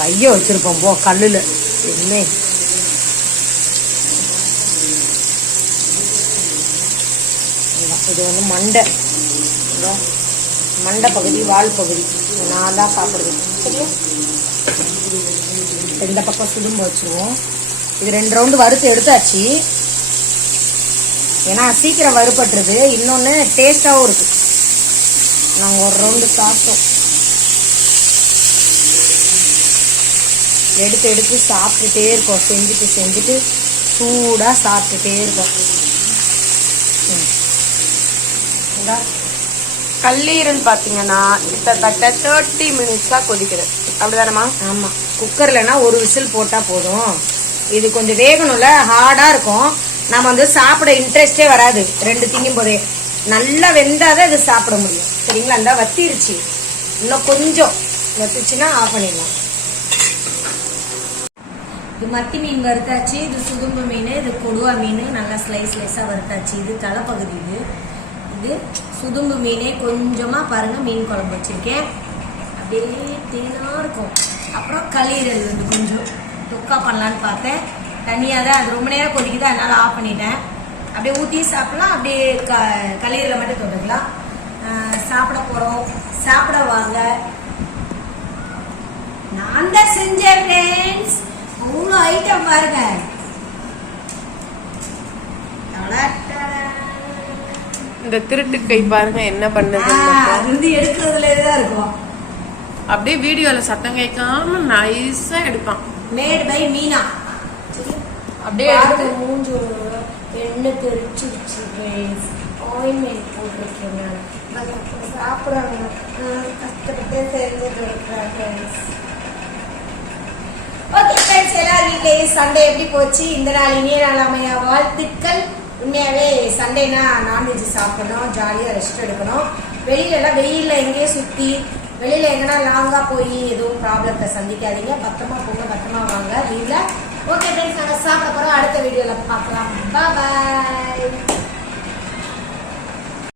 கையை வச்சிருப்போம் போ கல்லுல. என்ன இது வந்து மண்டை, மண்டை பகுதி, வால் பகுதி நான் தான் சாப்பிடுவேன். சரியா? இந்த பக்கம் சுடும்பு வச்சுருவோம். இது 2 ரவுண்டு வறுத்து எடுத்தாச்சு, ஏன்னா சீக்கிரம் வறுபட்டுருது, இன்னொன்று டேஸ்டாகவும் இருக்கு. நாங்கள் ஒரு ரவுண்டு சாப்பிட்டோம், எடுத்து சாப்பிட்டுட்டே இருக்கோம். செஞ்சுட்டு சூடாக சாப்பிட்டுட்டே இருக்கோம். கல்லீரல் பாத்தீங்கன்னா கிட்டத்தட்ட 30 மினிட்ஸா கொதிக்குது, அப்படிதானமா? ஆமா, குக்கர்லனா ஒரு விசில் போட்டா போதும். இது கொஞ்சம் வேகணும்ல, ஹார்டா இருக்கும், நம்ம வந்து சாப்பிட இன்ட்ரெஸ்டே வராது. 2 திங்கும் போதே நல்லா வெந்தாதான் இது சாப்பிட முடியும். சரிங்களா? இந்த வத்திருச்சு, இன்னும் கொஞ்சம் வத்துச்சுன்னா ஆஃப் பண்ணிடலாம். இது மத்தி மீன் வறுத்தாச்சு, இது சுதும்பு மீன், இது கொடுவா மீன் நல்லா ஸ்லைஸா வறுத்தாச்சு. இது தலைப்பகுதி. இது சுதும்பு மீனே கொஞ்சமா பாருங்க, மீன் குழம்பு வச்சிருக்கேன், அப்படியே தேனா இருக்கும். அப்புறம் கல்லீரல் வந்து கொஞ்சம் தொக்கா பண்ணலான்னு பார்த்தேன், தனியாக தான், அது ரொம்ப நேரம் கொதிக்குது, அதனால ஆஃப் பண்ணிட்டேன். அப்படியே ஊற்றி சாப்பிடலாம், அப்படியே கல்லீரலை மட்டும் தொட்டுக்கலாம். சாப்பிட போறோம், சாப்பிட வாங்க. நான் தான் செஞ்சேன் ஃப்ரெண்ட்ஸ், அவ்வளோ ஐட்டம் பாருங்க. இந்த திருட்டு கை பாருங்க என்ன பண்ணுது, எடுக்கிறதுலதான் இருக்கும். அப்படியே வீடியோல சத்தம் கேட்காம நைஸா எடுப்பான். Made by Meena. அப்படியே மூஞ்சு எண்ணெய் தெரிச்சிருச்சு, ஆயில்மெண்ட் போட்டிருக்கேங்க, சாப்பிடுறாங்க, கஷ்டப்பட்டு செஞ்சுட்டு இருக்கிறேன். ஓகே ஃப்ரெண்ட்ஸ், எல்லாரும் வீட்லயே சண்டே எப்படி போச்சு? இந்த நாள் இனிய நாள் அமையா வாழ்த்துக்கள். உண்மையாவே சண்டேனா நான்வெஜ் சாப்பிடணும், ஜாலியாக ரெஸ்ட் எடுக்கணும். வெளியிலலாம் வெயிலில் எங்கேயும் சுற்றி, வெளியில் எங்கன்னா லாங்காக போய் எதுவும் ப்ராப்ளத்தை சந்திக்காதீங்க. பத்திரமா போங்க, பத்திரமா வாங்க வீட்டில். ஓகே ஃப்ரெண்ட்ஸ், நாங்கள் சாப்பிட போகிறோம். அடுத்த வீடியோவில் பார்க்கலாம். பாய்.